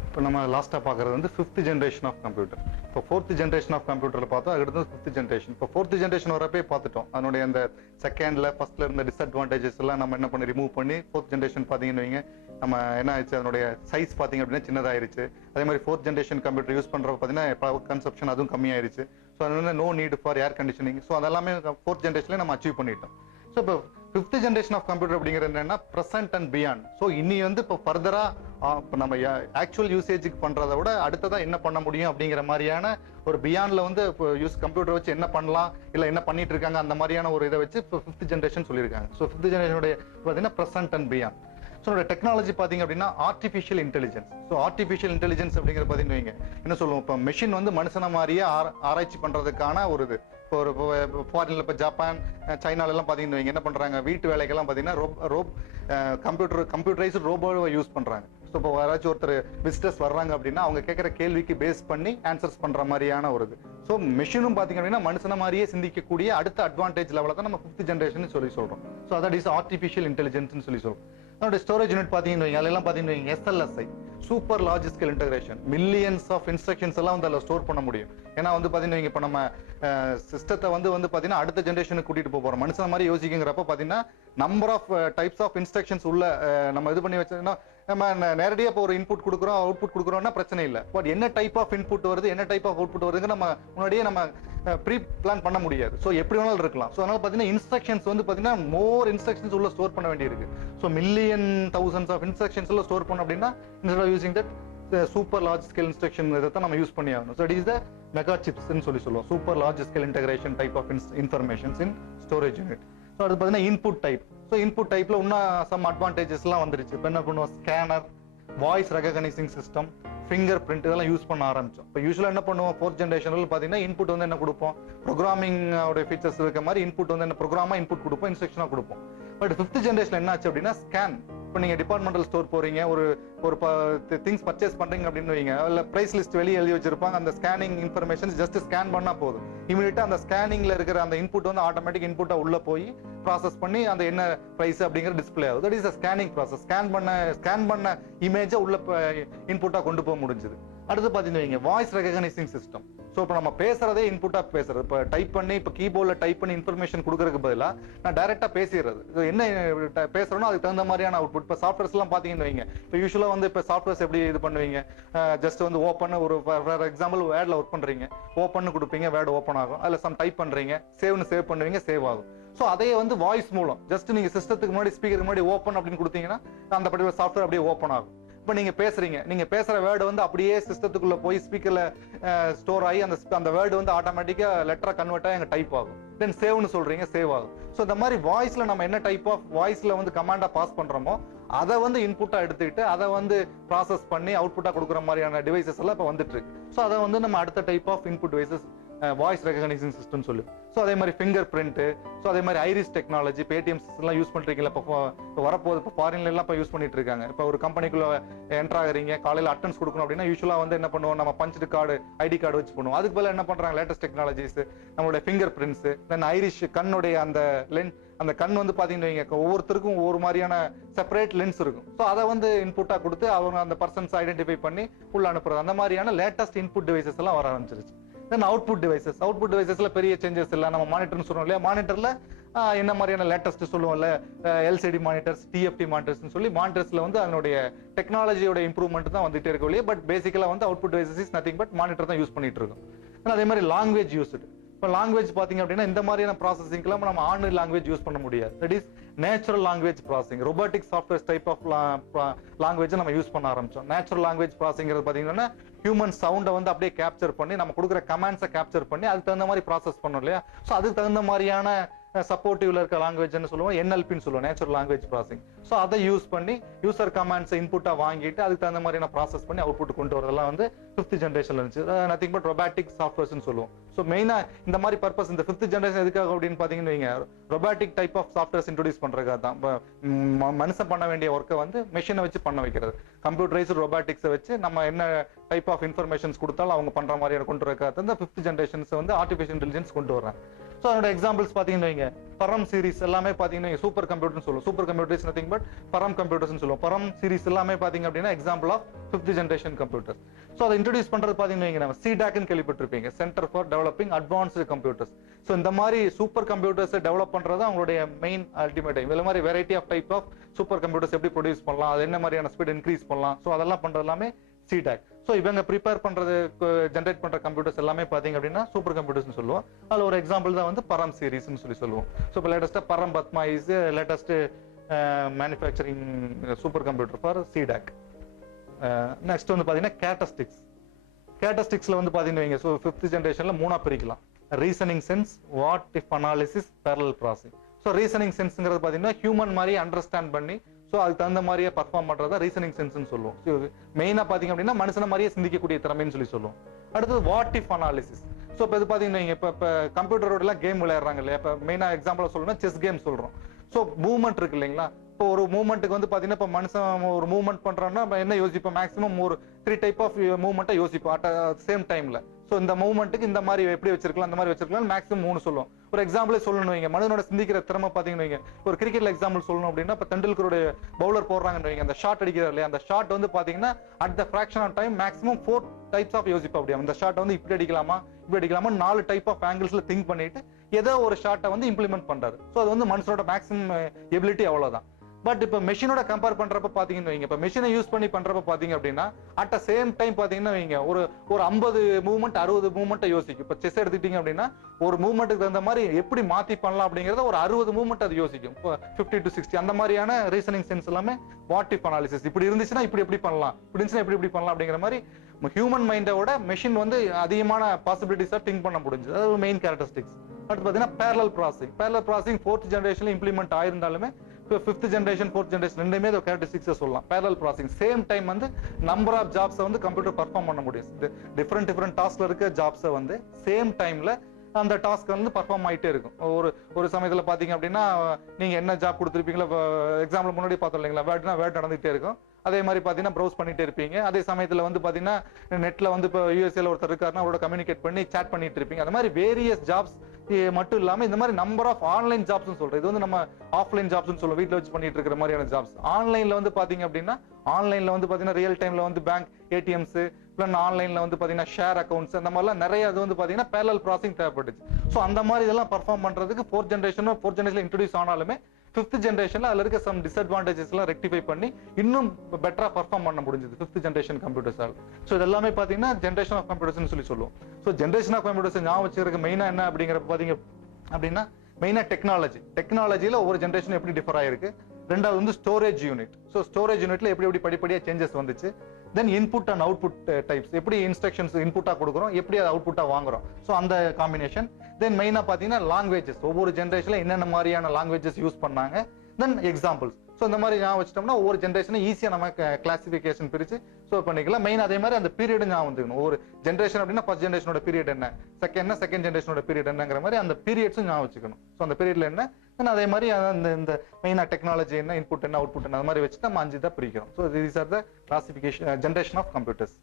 இப்போ நம்ம லாஸ்ட்டாக பார்க்குறது வந்து ஃபிஃப்த் ஜென்ரேஷன் ஆஃப் கம்ப்யூட்டர். இப்போ ஃபோர்த் ஜென்ரேஷன் ஆஃப் கம்ப்யூட்டரில் பார்த்தோம், அடுத்தது ஃபிஃப்த் ஜென்ரேஷன். இப்போ ஃபோர்த் ஜென்ரேஷன் வரப்பே பார்த்துட்டோம், அதனுடைய அந்த செகண்ட்ல ஃபர்ஸ்ட்ல இருந்த டிஸ்அட்வான்டேஜஸ் எல்லாம் நம்ம என்ன பண்ணி ரிமூவ் பண்ணி ஃபோர்த் ஜென்ரேஷன் பார்த்தீங்கன்னு வைங்க, நம்ம என்ன ஆயிடுச்சு, அதனுடைய சைஸ் பார்த்தீங்க அப்படின்னா சின்னதாயிருச்சு. அதே மாதிரி ஃபோர்த் ஜென்ரேஷன் கம்ப்யூட்டர் யூஸ் பண்ணுறப்ப பார்த்தீங்கன்னா பவர் கன்சப்ஷன் அதுவும் கம்மியாயிருச்சு. ஸோ அதனால no need for air conditioning. So அதெல்லாமே ஃபோர்த் ஜென்ரேஷன்ல நம்ம அச்சீவ் பண்ணிட்டோம். ஸோ இப்போ ஃபிஃப்த் ஜென்ரேஷன் ஆஃப் கம்ப்யூட்டர் அப்படிங்கிறது என்னன்னா ப்ரெசென்ட் அண்ட் பியாண்ட். ஸோ இனி வந்து இப்போ ஃபர்தரா இப்போ நம்ம ஆக்சுவல் யூசேஜுக்கு பண்றதை விட அடுத்ததா என்ன பண்ண முடியும் அப்படிங்கிற மாதிரியான ஒரு பியாண்ட்ல வந்து இப்போ கம்ப்யூட்டர் வச்சு என்ன பண்ணலாம் இல்லை என்ன பண்ணிட்டு இருக்காங்க அந்த மாதிரியான ஒரு இதை வச்சு இப்போ ஃபிஃப்த் ஜென்ரேஷன் சொல்லியிருக்காங்க. ஸோ ஃபிஃப்த் ஜென்ரேஷனுடைய பார்த்தீங்கன்னா present and beyond. So technology பார்த்தீங்க அப்படின்னா artificial intelligence. So artificial intelligence அப்படிங்கிறது பார்த்தீங்கன்னா என்ன சொல்லுவோம், இப்போ மெஷின் வந்து மனுஷன மாதிரியே ஆராய்ச்சி பண்றதுக்கான ஒரு இது. இப்போ ஒரு ஃபாரின்ல இப்போ ஜப்பான், சைனால எல்லாம் பார்த்தீங்கன்னா என்ன பண்றாங்க, வீட்டு வேலைக்கெல்லாம் பார்த்தீங்கன்னா கம்ப்யூட்டரைஸ்டு ரோபோவை யூஸ் பண்றாங்க. ஸோ இப்போ யாராச்சும் ஒருத்தர் விசிட்டர்ஸ் வர்றாங்க அப்படின்னா அவங்க கேட்குற கேள்விக்கு பேஸ் பண்ணி ஆன்சர்ஸ் பண்ற மாதிரியான ஒரு இது. ஸோ மெஷினும் பார்த்தீங்க அப்படின்னா மனுஷன மாதிரியே சிந்திக்கக்கூடிய அடுத்த அட்வான்டேஜ் லெவலில் தான் நம்ம ஃபிஃப்த் ஜென்ரேஷன் சொல்லி சொல்றோம். So that is artificial intelligence சொல்லி சொல்றோம். அதோட ஸ்டோரேஜ் யூனிட் பார்த்தீங்கன்னு வைங்க, அதெல்லாம் பார்த்தீங்கன்னா SLSI, super large scale integration, millions of instructions எல்லாம் வந்து அதில் ஸ்டோர் பண்ண முடியும். ஏன்னா வந்து பார்த்தீங்கன்னா இப்போ நம்ம சிஸ்டத்தை வந்து பார்த்தீங்கன்னா அடுத்த ஜென்ரேஷனுக்கு கூட்டிட்டு போறோம். மனுஷன் மாதிரி யோசிக்கிறப்ப பார்த்தீங்கன்னா number of types of instructions உள்ள நம்ம இது பண்ணி வச்சோம்னா நம்ம நேரடியாக இப்போ ஒரு இன்புட் கொடுக்குறோம் அவுட்புட் கொடுக்குறோம்னா பிரச்சனை இல்லை. பட் என்ன டைப் ஆஃப் இன்புட் வருது என்ன டைப் ஆஃப் அவுட்புட் வருதுங்க நம்ம முன்னாடியே நம்ம ப்ரீ பிளான் பண்ண முடியாது. ஸோ எப்படி வேணாலும் இருக்கலாம். ஸோ அதனால பார்த்தீங்கன்னா இன்ஸ்ட்ரக்ஷன்ஸ் வந்து பார்த்தீங்கன்னா மோர் இன்ஸ்ட்ரக்ஷன்ஸ் உள்ள ஸ்டோர் பண்ண வேண்டியிருக்கு. So million thousands of instructions உள்ள ஸ்டோர் பண்ண அப்படின்னா instead of using that super large scale instruction இதை தான் நம்ம யூஸ் பண்ணி ஆகணும். So it is the mega சிப்ஸ்ன்னு சொல்லுவோம். Super large scale integration type of informations in storage unit. So அது பார்த்தீங்கன்னா இன்புட் டைப். ஸோ இன்புட் டைப்ல இன்னும் சம் அட்வான்டேஜஸ்லாம் வந்துருச்சு. இப்போ என்ன பண்ணுவோம், scanner, voice recognising system, finger print இதெல்லாம் யூஸ் பண்ண ஆரம்பிச்சோம். இப்போ யூஸ்வலாக என்ன பண்ணுவோம், ஃபோர்த் ஜென்ரேஷனில் பார்த்தீங்கன்னா இன்புட் வந்து என்ன கொடுப்போம், ப்ரோக்ராமிங் ஃபீச்சர்ஸ் இருக்க மாதிரி இன்புட் வந்து என்ன ப்ரோக்ராமா இன்புட் கொடுப்போம், இன்ஸ்ட்ரக்ஷனாக கொடுப்போம். பட் ஃபிஃப்த் ஜென்ரேஷன் என்ன ஆச்சு அப்படின்னா ஸ்கேன். இப்போ நீங்க டிபார்ட்மெண்டல் ஸ்டோர் போறீங்க, ஒரு திங்ஸ் பர்ச்சேஸ் பண்றீங்க அப்படின்னு வைங்க, இல்ல பிரைஸ் லிஸ்ட் வெளியே எழுதி வச்சிருப்பாங்க. அந்த ஸ்கேனிங் இன்ஃபர்மேஷன் ஜஸ்ட் ஸ்கேன் பண்ணா போதும், இமீடியட்டா அந்த ஸ்கேனிங்ல இருக்கிற அந்த இன்புட் வந்து ஆட்டோமேட்டிக் இன்புட்டா உள்ள போய் ப்ராசஸ் பண்ணி அந்த என்ன பிரைஸ் அப்படிங்கிற டிஸ்பிளே ஆகுது. That is scanning process. Scan பண்ண இமேஜை உள்ள இன்புட்டா கொண்டு போக முடிஞ்சது. அடுத்து பாத்தீங்கன்னா வாய்ஸ் ரெகக்னைசிங் சிஸ்டம். ஸோ இப்போ நம்ம பேசுறதே இன்புட்டா பேசுறது. இப்போ டைப் பண்ணி இப்போ கீபோர்ட்ல டைப் பண்ணி இன்ஃபர்மேஷன் கொடுக்கறதுக்கு பதிலாக நான் டைரக்டா பேசிடுறது. என்ன பேசுறோம்னா அதுக்கு தகுந்த மாதிரியான அவுட்புட். இப்போ சாஃப்ட்வேர்ஸ் எல்லாம் பாத்தீங்கன்னு வைங்க, இப்போ யூஸ்வலா வந்து இப்போ சாஃப்ட்வேர்ஸ் எப்படி இது பண்ணுவீங்க, ஜஸ்ட் வந்து ஓப்பன், ஒரு ஃபார் எக்ஸாம்பிள் வேர்ட்ல ஒர்க் பண்றீங்க, ஓப்பன் கொடுப்பீங்க, வேர்டு ஓப்பன் ஆகும். அதுல சம் டைப் பண்றீங்க, சேவ் பண்ணுவீங்க, சேவ் ஆகும். ஸோ அதே வந்து வாய்ஸ் மூலம் ஜஸ்ட் நீங்க சிஸ்டத்துக்கு முன்னாடி ஸ்பீக்கருக்கு முன்னாடி ஓப்பன் அப்படின்னு கொடுத்தீங்கன்னா அந்த பர்டிகுலர் சாஃப்ட்வேர் அப்படியே ஓப்பன் ஆகும். இப்போ நீங்க பேசுறீங்க, நீங்க பேசுற வேர்டு வந்து அப்படியே சிஸ்டத்துக்குள்ள போய் ஸ்பீக்கர்ல ஸ்டோர் ஆகி அந்த வேர்டு வந்து ஆட்டோமேட்டிக்கா லெட்டரா கன்வெர்ட் ஆகி அங்க டைப் ஆகும். தென் சேவ்னு சொல்றீங்க, சேவ் ஆகும். ஸோ இந்த மாதிரி வாய்ஸ்ல நம்ம என்ன டைப் ஆஃப் வாய்ஸ்ல வந்து கமாண்டா பாஸ் பண்றோமோ அதை வந்து இன்புட்டா எடுத்துக்கிட்டு அதை வந்து ப்ராசஸ் பண்ணி அவுட்புட்டா கொடுக்குற மாதிரியான டிவைசஸ் எல்லாம் இப்போ வந்துட்டு இருக்கு. ஸோ அதை வந்து நம்ம அடுத்த type of input devices voice recognising system சொல்லு. ஸோ அதே மாதிரி ஃபிங்கர் பிரிண்ட், ஸோ அதே மாதிரி ஐரிஸ் டெக்னாலஜி, பேடிஎம் எல்லாம் யூஸ் பண்றீங்களா, இப்போ வரப்போகுது. இப்போ ஃபாரின்ல எல்லாம் இப்போ யூஸ் பண்ணிட்டு இருக்காங்க. இப்போ ஒரு கம்பெனிக்குள்ள என்டர் ஆகுறீங்க, காலையில் அட்டன்ஸ் கொடுக்கணும் அப்படின்னா யூஸ்வலா வந்து என்ன பண்ணுவோம், நம்ம பஞ்சு கார்டு, ஐடி கார்டு வச்சு பண்ணுவோம். அதுக்கு பதிலாக என்ன பண்றாங்க, லேட்டஸ்ட் டெக்னாலஜிஸ், நம்மளுடைய ஃபிங்கர் பிரிண்ட்ஸ், தென் ஐரிஷ் கண்ணுடைய அந்த கண் வந்து பாத்தீங்கன்னா ஒவ்வொருத்தருக்கும் ஒவ்வொரு மாதிரியான செப்பரேட் லென்ஸ் இருக்கும். ஸோ அதை வந்து இன்புட்டா கொடுத்து அவங்க அந்த பர்சன்ஸ் ஐடென்டிஃபை பண்ணி உள்ள அனுப்புறது. அந்த மாதிரியான லேட்டஸ்ட் இன்புட் டிவைசஸ் எல்லாம் வர ஆரம்பிச்சிருச்சு. தென் அவுட்புட் டிவைசஸ்ல பெரிய சேஞ்சஸ் இல்லை. நம்ம மானிட்டர்னு சொல்றோம் இல்லையா, மானிட்டர்ல என்ன மாதிரியான லேட்டஸ்ட் சொல்லுவோம்ல, எல்சிடி மானிட்டர்ஸ், டிஎஃப்டி மானிட்டர்ஸ் சொல்லி மானிட்டர்ஸ்ல வந்து அதனுடைய டெக்னாலஜியோட இம்ப்ரூவ்மெண்ட் தான் வந்துட்டே இருக்க ஒழிய, பட் பேசிக்கலா வந்து output devices is nothing but monitor தான் யூஸ் பண்ணிட்டு இருக்கோம். அதே மாதிரி லாங்குவேஜ் யூஸ்டு. இப்போ லாங்குவேஜ் பார்த்தீங்க அப்படின்னா இந்த மாதிரியான ப்ராசஸிங்லாம் நம்ம ஆன்லைன் லாங்குவேஜ் யூஸ் பண்ண முடியாது. That is natural language processing. Robotic software type of language நம்ம யூஸ் பண்ண ஆரம்பிச்சோம். நேச்சுரல் லாங்குவேஜ் ப்ராசஸிங்கிறது பார்த்தீங்கன்னா ஹியூமன் சவுண்டை வந்து அப்படியே கேப்சர் பண்ணி நம்ம கொடுக்குற கமாண்ட்ஸை கேப்சர் பண்ணி அதுக்கு தகுந்த மாதிரி ப்ராசஸ் பண்ணோம் இல்லையா. ஸோ அதுக்கு தகுந்த மாதிரியான சப்போர்ட்டிவ்ல இருக்க லாங்குவேஜ்னு சொல்லுவோம், என்எல்பின்னு சொல்லுவோம், நேச்சுரல் லாங்குவேஜ் ப்ராசஸிங். ஸோ அதை யூஸ் பண்ணி யூசர் கமாண்ட்ஸை இன்புட்டா வாங்கிட்டு அதுக்கு தகுந்த மாதிரியான ப்ராசஸ் பண்ணி அவுட்புட் கொண்டு வரதெல்லாம் வந்து 5th ஜென்ரேஷன்ல இருந்துச்சு. நத்திங் பட் ரொபாட்டிக் சாஃப்ட்வேர்ஸ்னு சொல்லுவோம். ஸோ மெயினா இந்த மாதிரி பர்பஸ் இந்த 5th ஜென்ரேஷன் எதுக்காக அப்படின்னு பாத்தீங்கன்னு வைங்க, robotic type of softwares introduce பண்றதுக்காக தான். மனுஷன் பண்ண வேண்டிய ஒர்க்கை வந்து மெஷினை வச்சு பண்ண வைக்கிறது. கம்ப்யூட்டரைஸ்டு ரொபாட்டிக்ஸை வச்சு நம்ம என்ன டைப் ஆஃப் இன்ஃபர்மேஷன்ஸ் கொடுத்தாலும் அவங்க பண்ற மாதிரியான கொண்டு வரக்காக இந்த 5th ஜென்ரேஷன்ஸ் வந்து ஆர்டிஃபிஷியல் இன்டெலிஜென்ஸ் கொண்டு வர்றாங்க. ஸோ அதோட எக்ஸாம்பிள்ஸ் பார்த்தீங்கன்னு வைங்க, பரம் சீரிஸ் எல்லாமே பார்த்தீங்கன்னா சூப்பர் கம்ப்யூட்டர்னு சொல்லுவோம். சூப்பர் கம்ப்யூட்டர்ஸ் நத்திங் பட் பரம் கம்ப்யூட்டர்ஸ்னு சொல்லுவோம். பரம் சீரிஸ் எல்லாமே பார்த்தீங்க அப்படின்னா example of 5th generation computer. So அதை இன்ட்ரோடியூஸ் பண்றது பார்த்தீங்கன்னு வைங்க, நம்ம சிடாக்னு கேள்விப்பட்டிருப்பீங்க, centre for developing advanced computers. So இந்த மாதிரி சூப்பர் கம்ப்யூட்டர்ஸ் டெவலப் பண்றது அவங்களுடைய மெயின் அல்டிமேட். இந்த மாதிரி variety of type of super computers எப்படி ப்ரொடியூஸ் பண்ணலாம், அது என்ன மாதிரியான ஸ்பீட் இன்க்ரீஸ் பண்ணலாம், ஸோ அதெல்லாம் பண்றது எல்லாமே சிடாக். ஸோ இவங்க ப்ரிப்பேர் பண்றது ஜென்ரேட் பண்ற கம்ப்யூட்டர்ஸ் எல்லாமே பாத்தீங்க அப்படின்னா சூப்பர் கம்ப்யூட்டர்ஸ் சொல்லுவோம். அதுல ஒரு எக்ஸாம்பிள் தான் வந்து பரம் சீரிஸ்னு சொல்லுவோம். ஸோ இப்போ லேட்டஸ்டா பரம் Padma is latest manufacturing super computer for C-DAC. Next வந்து பாத்தீங்கன்னா கேட்டஸ்டிக்ஸ். கேட்டஸ்டிக்ஸ்ல வந்து பாத்தீங்கன்னா வைங்க, ஸோ 5th ஜென்ரேஷன்ல 3 பிரிக்கலாம். Reasoning sense, what if analysis, parallel processing. So reasoning சென்ஸ்ங்கிறது பாத்தீங்கன்னா ஹியூமன் மாதிரி அண்டர்ஸ்டாண்ட் பண்ணி ஸோ அதுக்கு தகுந்த மாதிரியே பர்ஃபார்ம் பண்றதா ரீசனிங் சென்ஸ்னு சொல்லுவோம். மெயினா பாத்தீங்க அப்படின்னா மனுஷன மாதிரியே சிந்திக்கக்கூடிய திறமைன்னு சொல்லுவோம். அடுத்தது வாட் இஃப் அனாலிசிஸ். ஸோ இப்போ இது பாத்தீங்கன்னா இப்போ கம்ப்யூட்டரோட எல்லாம் கேம் விளையாடுறாங்க இல்லையா. இப்போ மெயினா எக்ஸாம்பிள் சொல்லணும்னா செஸ் கேம் சொல்றோம். ஸோ மூவ்மெண்ட் இருக்கு இல்லைங்களா. இப்போ ஒரு மூவ்மெண்ட்டுக்கு வந்து பாத்தீங்கன்னா இப்போ மனுஷன் ஒரு மூவ்மெண்ட் பண்றோம்னா என்ன யோசிப்போம், மேக்ஸிமம் ஒரு 3 டைப் ஆஃப் மூவ்மெண்ட்டை யோசிப்போம் அட் சேம் டைம்ல. ஸோ இந்த மூவ்மெண்ட்டுக்கு இந்த மாதிரி எப்படி வச்சிருக்கலாம், அந்த மாதிரி வச்சிருக்கலாம், மேக்ஸிமம் 3 சொல்லுவோம். ஒரு எக்ஸாம்பிளே சொல்லணும் வைங்க, மனிதனோட சிந்திக்கிற திறமை பாத்தீங்கன்னு வைங்க, ஒரு கிரிக்கெட்ல எக்ஸாம்பிள் சொல்லணும் அப்படின்னா இப்போ தெண்டுல்கருடைய பவுலர் போடுறாங்கன்னு வைங்க, அந்த ஷாட் அடிக்கிறார் இல்லையா, அந்த ஷாட் வந்து பாத்தீங்கன்னா at the fraction of time maximum 4 types of யோசிப்பா. அப்படியே அந்த ஷாட் வந்து இப்படி அடிக்கலாமா, இப்படி அடிக்கலாமா, 4 டைப் ஆஃப் ஆங்கிள்ஸ்ல திங்க் பண்ணிட்டு ஏதோ ஒரு ஷாட்டை வந்து இம்ப்ளிமெண்ட் பண்றாரு. ஸோ அது வந்து மனுஷனோட மேக்ஸிமம் எபிலிட்டி அவ்வளவுதான். பட் இப்போ மெஷினோட கம்பேர் பண்றப்ப பாத்தீங்கன்னு வைங்க, இப்போ மெஷினை யூஸ் பண்ணி பண்றப்ப பாத்தீங்க அப்படின்னா அட் த சேம் டைம் பாத்தீங்கன்னா வைங்க ஒரு 50 மூவ்மெண்ட் 60 மூவ்மெண்ட்டை யோசிக்கும். இப்போ செஸ் எடுத்துட்டீங்க அப்படின்னா ஒரு மூவ்மெண்ட்டுக்கு தகுந்த மாதிரி எப்படி மாத்தி பண்ணலாம் அப்படிங்கறத ஒரு 60 மூவ்மெண்ட் அது யோசிக்கும். 50 to 60 அந்த மாதிரியான ரீசனிங் சென்ஸ் எல்லாமே வாட் இஃப் அனாலிசிஸ். இப்படி இருந்துச்சுன்னா இப்படி எப்படி பண்ணலாம், இப்படி இருந்துச்சுன்னா எப்படி பண்ணலாம் அப்படிங்கிற மாதிரி ஹியூமன் மைண்டோட மெஷின் வந்து அதிகமான பாசிபிலிட்டிஸா திங்க் பண்ண முடிஞ்சது. அது மெயின் கேரக்டரிஸ்டிக்ஸ். அடுத்து பாத்தீங்கன்னா parallel processing. Parallel processing 4th ஜெனரேஷன்ல இம்ப்ளிமெண்ட் ஆயிருந்தாலுமே 5th ஜெனரேஷன் 4th ஜெனரேஷன் ரெண்டுமே கேரக்டரிஸ்டிக்ஸ் சொல்லலாம். பேரலல் ப்ராசஸிங் சேம் டைம் வந்து நம்பர் ஆஃப் ஜாப்ஸை வந்து கம்ப்யூட்டர் பர்ஃபார்ம் பண்ண முடியும். டிஃப்ரெண்ட் டாஸ்க்ல இருக்க ஜாப்ஸை வந்து சேம் டைம்ல அந்த டாஸ்க் வந்து பர்ஃபார்ம் ஆயிட்டே இருக்கும். ஒரு சமயத்துல பாத்தீங்க அப்படின்னா நீங்க என்ன ஜாப் கொடுத்துருப்பீங்களா, எக்ஸாம்பிள் முன்னாடி பார்த்தோம் இல்லைங்களா, வேர்ட் நடந்துகிட்டே இருக்கும். அதே மாதிரி பாத்தீங்கன்னா ப்ரௌஸ் பண்ணிட்டே இருப்பீங்க. அதே சமயத்துல வந்து பாத்தீங்கன்னா நெட்ல வந்து இப்போ யூஎஸ்ஏல ஒருத்தர் இருக்காருன்னா அவரோட கம்யூனிகேட் பண்ணி சாட் பண்ணிட்டு இருப்பீங்க. அந்த மாதிரி வேரியஸ் ஜாப்ஸ் மட்டும் இல்லாம இந்த மாதிரி நம்பர் ஆஃப் ஆன்லைன் ஜாப்ஸ் சொல்றோம். இது வந்து நம்ம ஆஃப்லைன் ஜாப்ஸ் சொல்லுவோம், வீட்டுல வச்சு பண்ணிட்டு இருக்கிற மாதிரியான ஜாப்ஸ். ஆன்லைன்ல வந்து பாத்தீங்க அப்படின்னா ஆன்லைன்ல வந்து பாத்தீங்கன்னா ரியல் டைம்ல வந்து பேங்க் ஏடிஎம்ஸ் ஆன்லைன்ல வந்து பாத்தீங்கன்னா ஷேர் அக்கௌண்ட்ஸ் அந்த மாதிரிலாம் நிறைய இது வந்து பாத்தீங்கன்னா பேரலல் ப்ராசஸிங் தேவைப்பட்டுச்சு. ஸோ அந்த மாதிரி இதெல்லாம் பர்ஃபார்ம் பண்றதுக்கு 4th ஜெனரேஷன் இன்ட்ரோடியூஸ் ஆனாலுமே 5th ஜெனரேஷன்ல அதுல இருக்க சம் டிஸ்அட்வான்டேஜஸ் எல்லாம் ரெக்டிஃபை பண்ணி இன்னும் பெட்டரா பர்ஃபார்ம் பண்ண முடிஞ்சது 5th ஜெனரேஷன் கம்ப்யூட்டர்ஸால். ஸோ இதெல்லாமே பாத்தீங்கன்னா ஜெனரேஷன் ஆஃப் கம்ப்யூட்டர்ஸ் சொல்லுவோம். ஸோ ஜெனரேஷன் ஆஃப் கம்ப்யூட்டர்ஸ் ஞாபகம் வச்சிருக்க மெயினா என்ன அப்படிங்கிற பாத்தீங்க அப்படின்னா மெயினா டெக்னாலஜில ஒவ்வொரு ஜெனரேஷன் எப்படி டிஃபர் ஆயிருக்கு. ரெண்டாவது வந்து ஸ்டோரேஜ் யூனிட். ஸோ ஸ்டோரேஜ் யூனிட்ல எப்படி படிப்படியா சேஞ்சஸ் வந்துச்சு. தென் இன்புட் அண்ட் அவுட்புட் டைப்ஸ், எப்படி இன்ஸ்ட்ரக்ஷன்ஸ் இன்புட்டா கொடுக்குறோம், எப்படி அதை அவுட்புட்டா வாங்குறோம். ஸோ அந்த காம்பினேஷன். தென் மெயினா பாத்தீங்கன்னா லாங்குவேஜஸ், ஒவ்வொரு ஜெனரேஷன்ல என்னென்ன மாதிரியான லாங்குவேஜஸ் யூஸ் பண்ணாங்க. தென் எக்ஸாம்பிள்ஸ். ஸோ இந்த மாதிரி ஞாபகம் வச்சிட்டோம்னா ஒவ்வொரு ஜென்ரேஷனை ஈஸியா நம்ம கிளாசிபிகேஷன் பிரிச்சு ஸோ பண்ணிக்கலாம். மெயின் அதே மாதிரி அந்த பீரியட் ஞாபகம் வந்துக்கணும். ஒரு ஜென்ரேஷன் அப்படின்னா ஃபர்ஸ்ட் ஜென்ரேஷனோட பீரியட் என்ன, செகண்ட் ஜென்ரேஷனோட பீரியட் என்னங்கிற மாதிரி அந்த பீரியட்ஸும் ஞாபகம் வச்சுக்கணும். ஸோ அந்த பீரியட்ல என்ன, அதே மாதிரி இந்த மெயினா டெக்னாலஜி என்ன, இன்புட் என்ன, அவுட்புட் என்ன, அந்த மாதிரி வச்சு நம்ம 5 தான் பிரிக்கிறோம். So these are the classification generation of computers.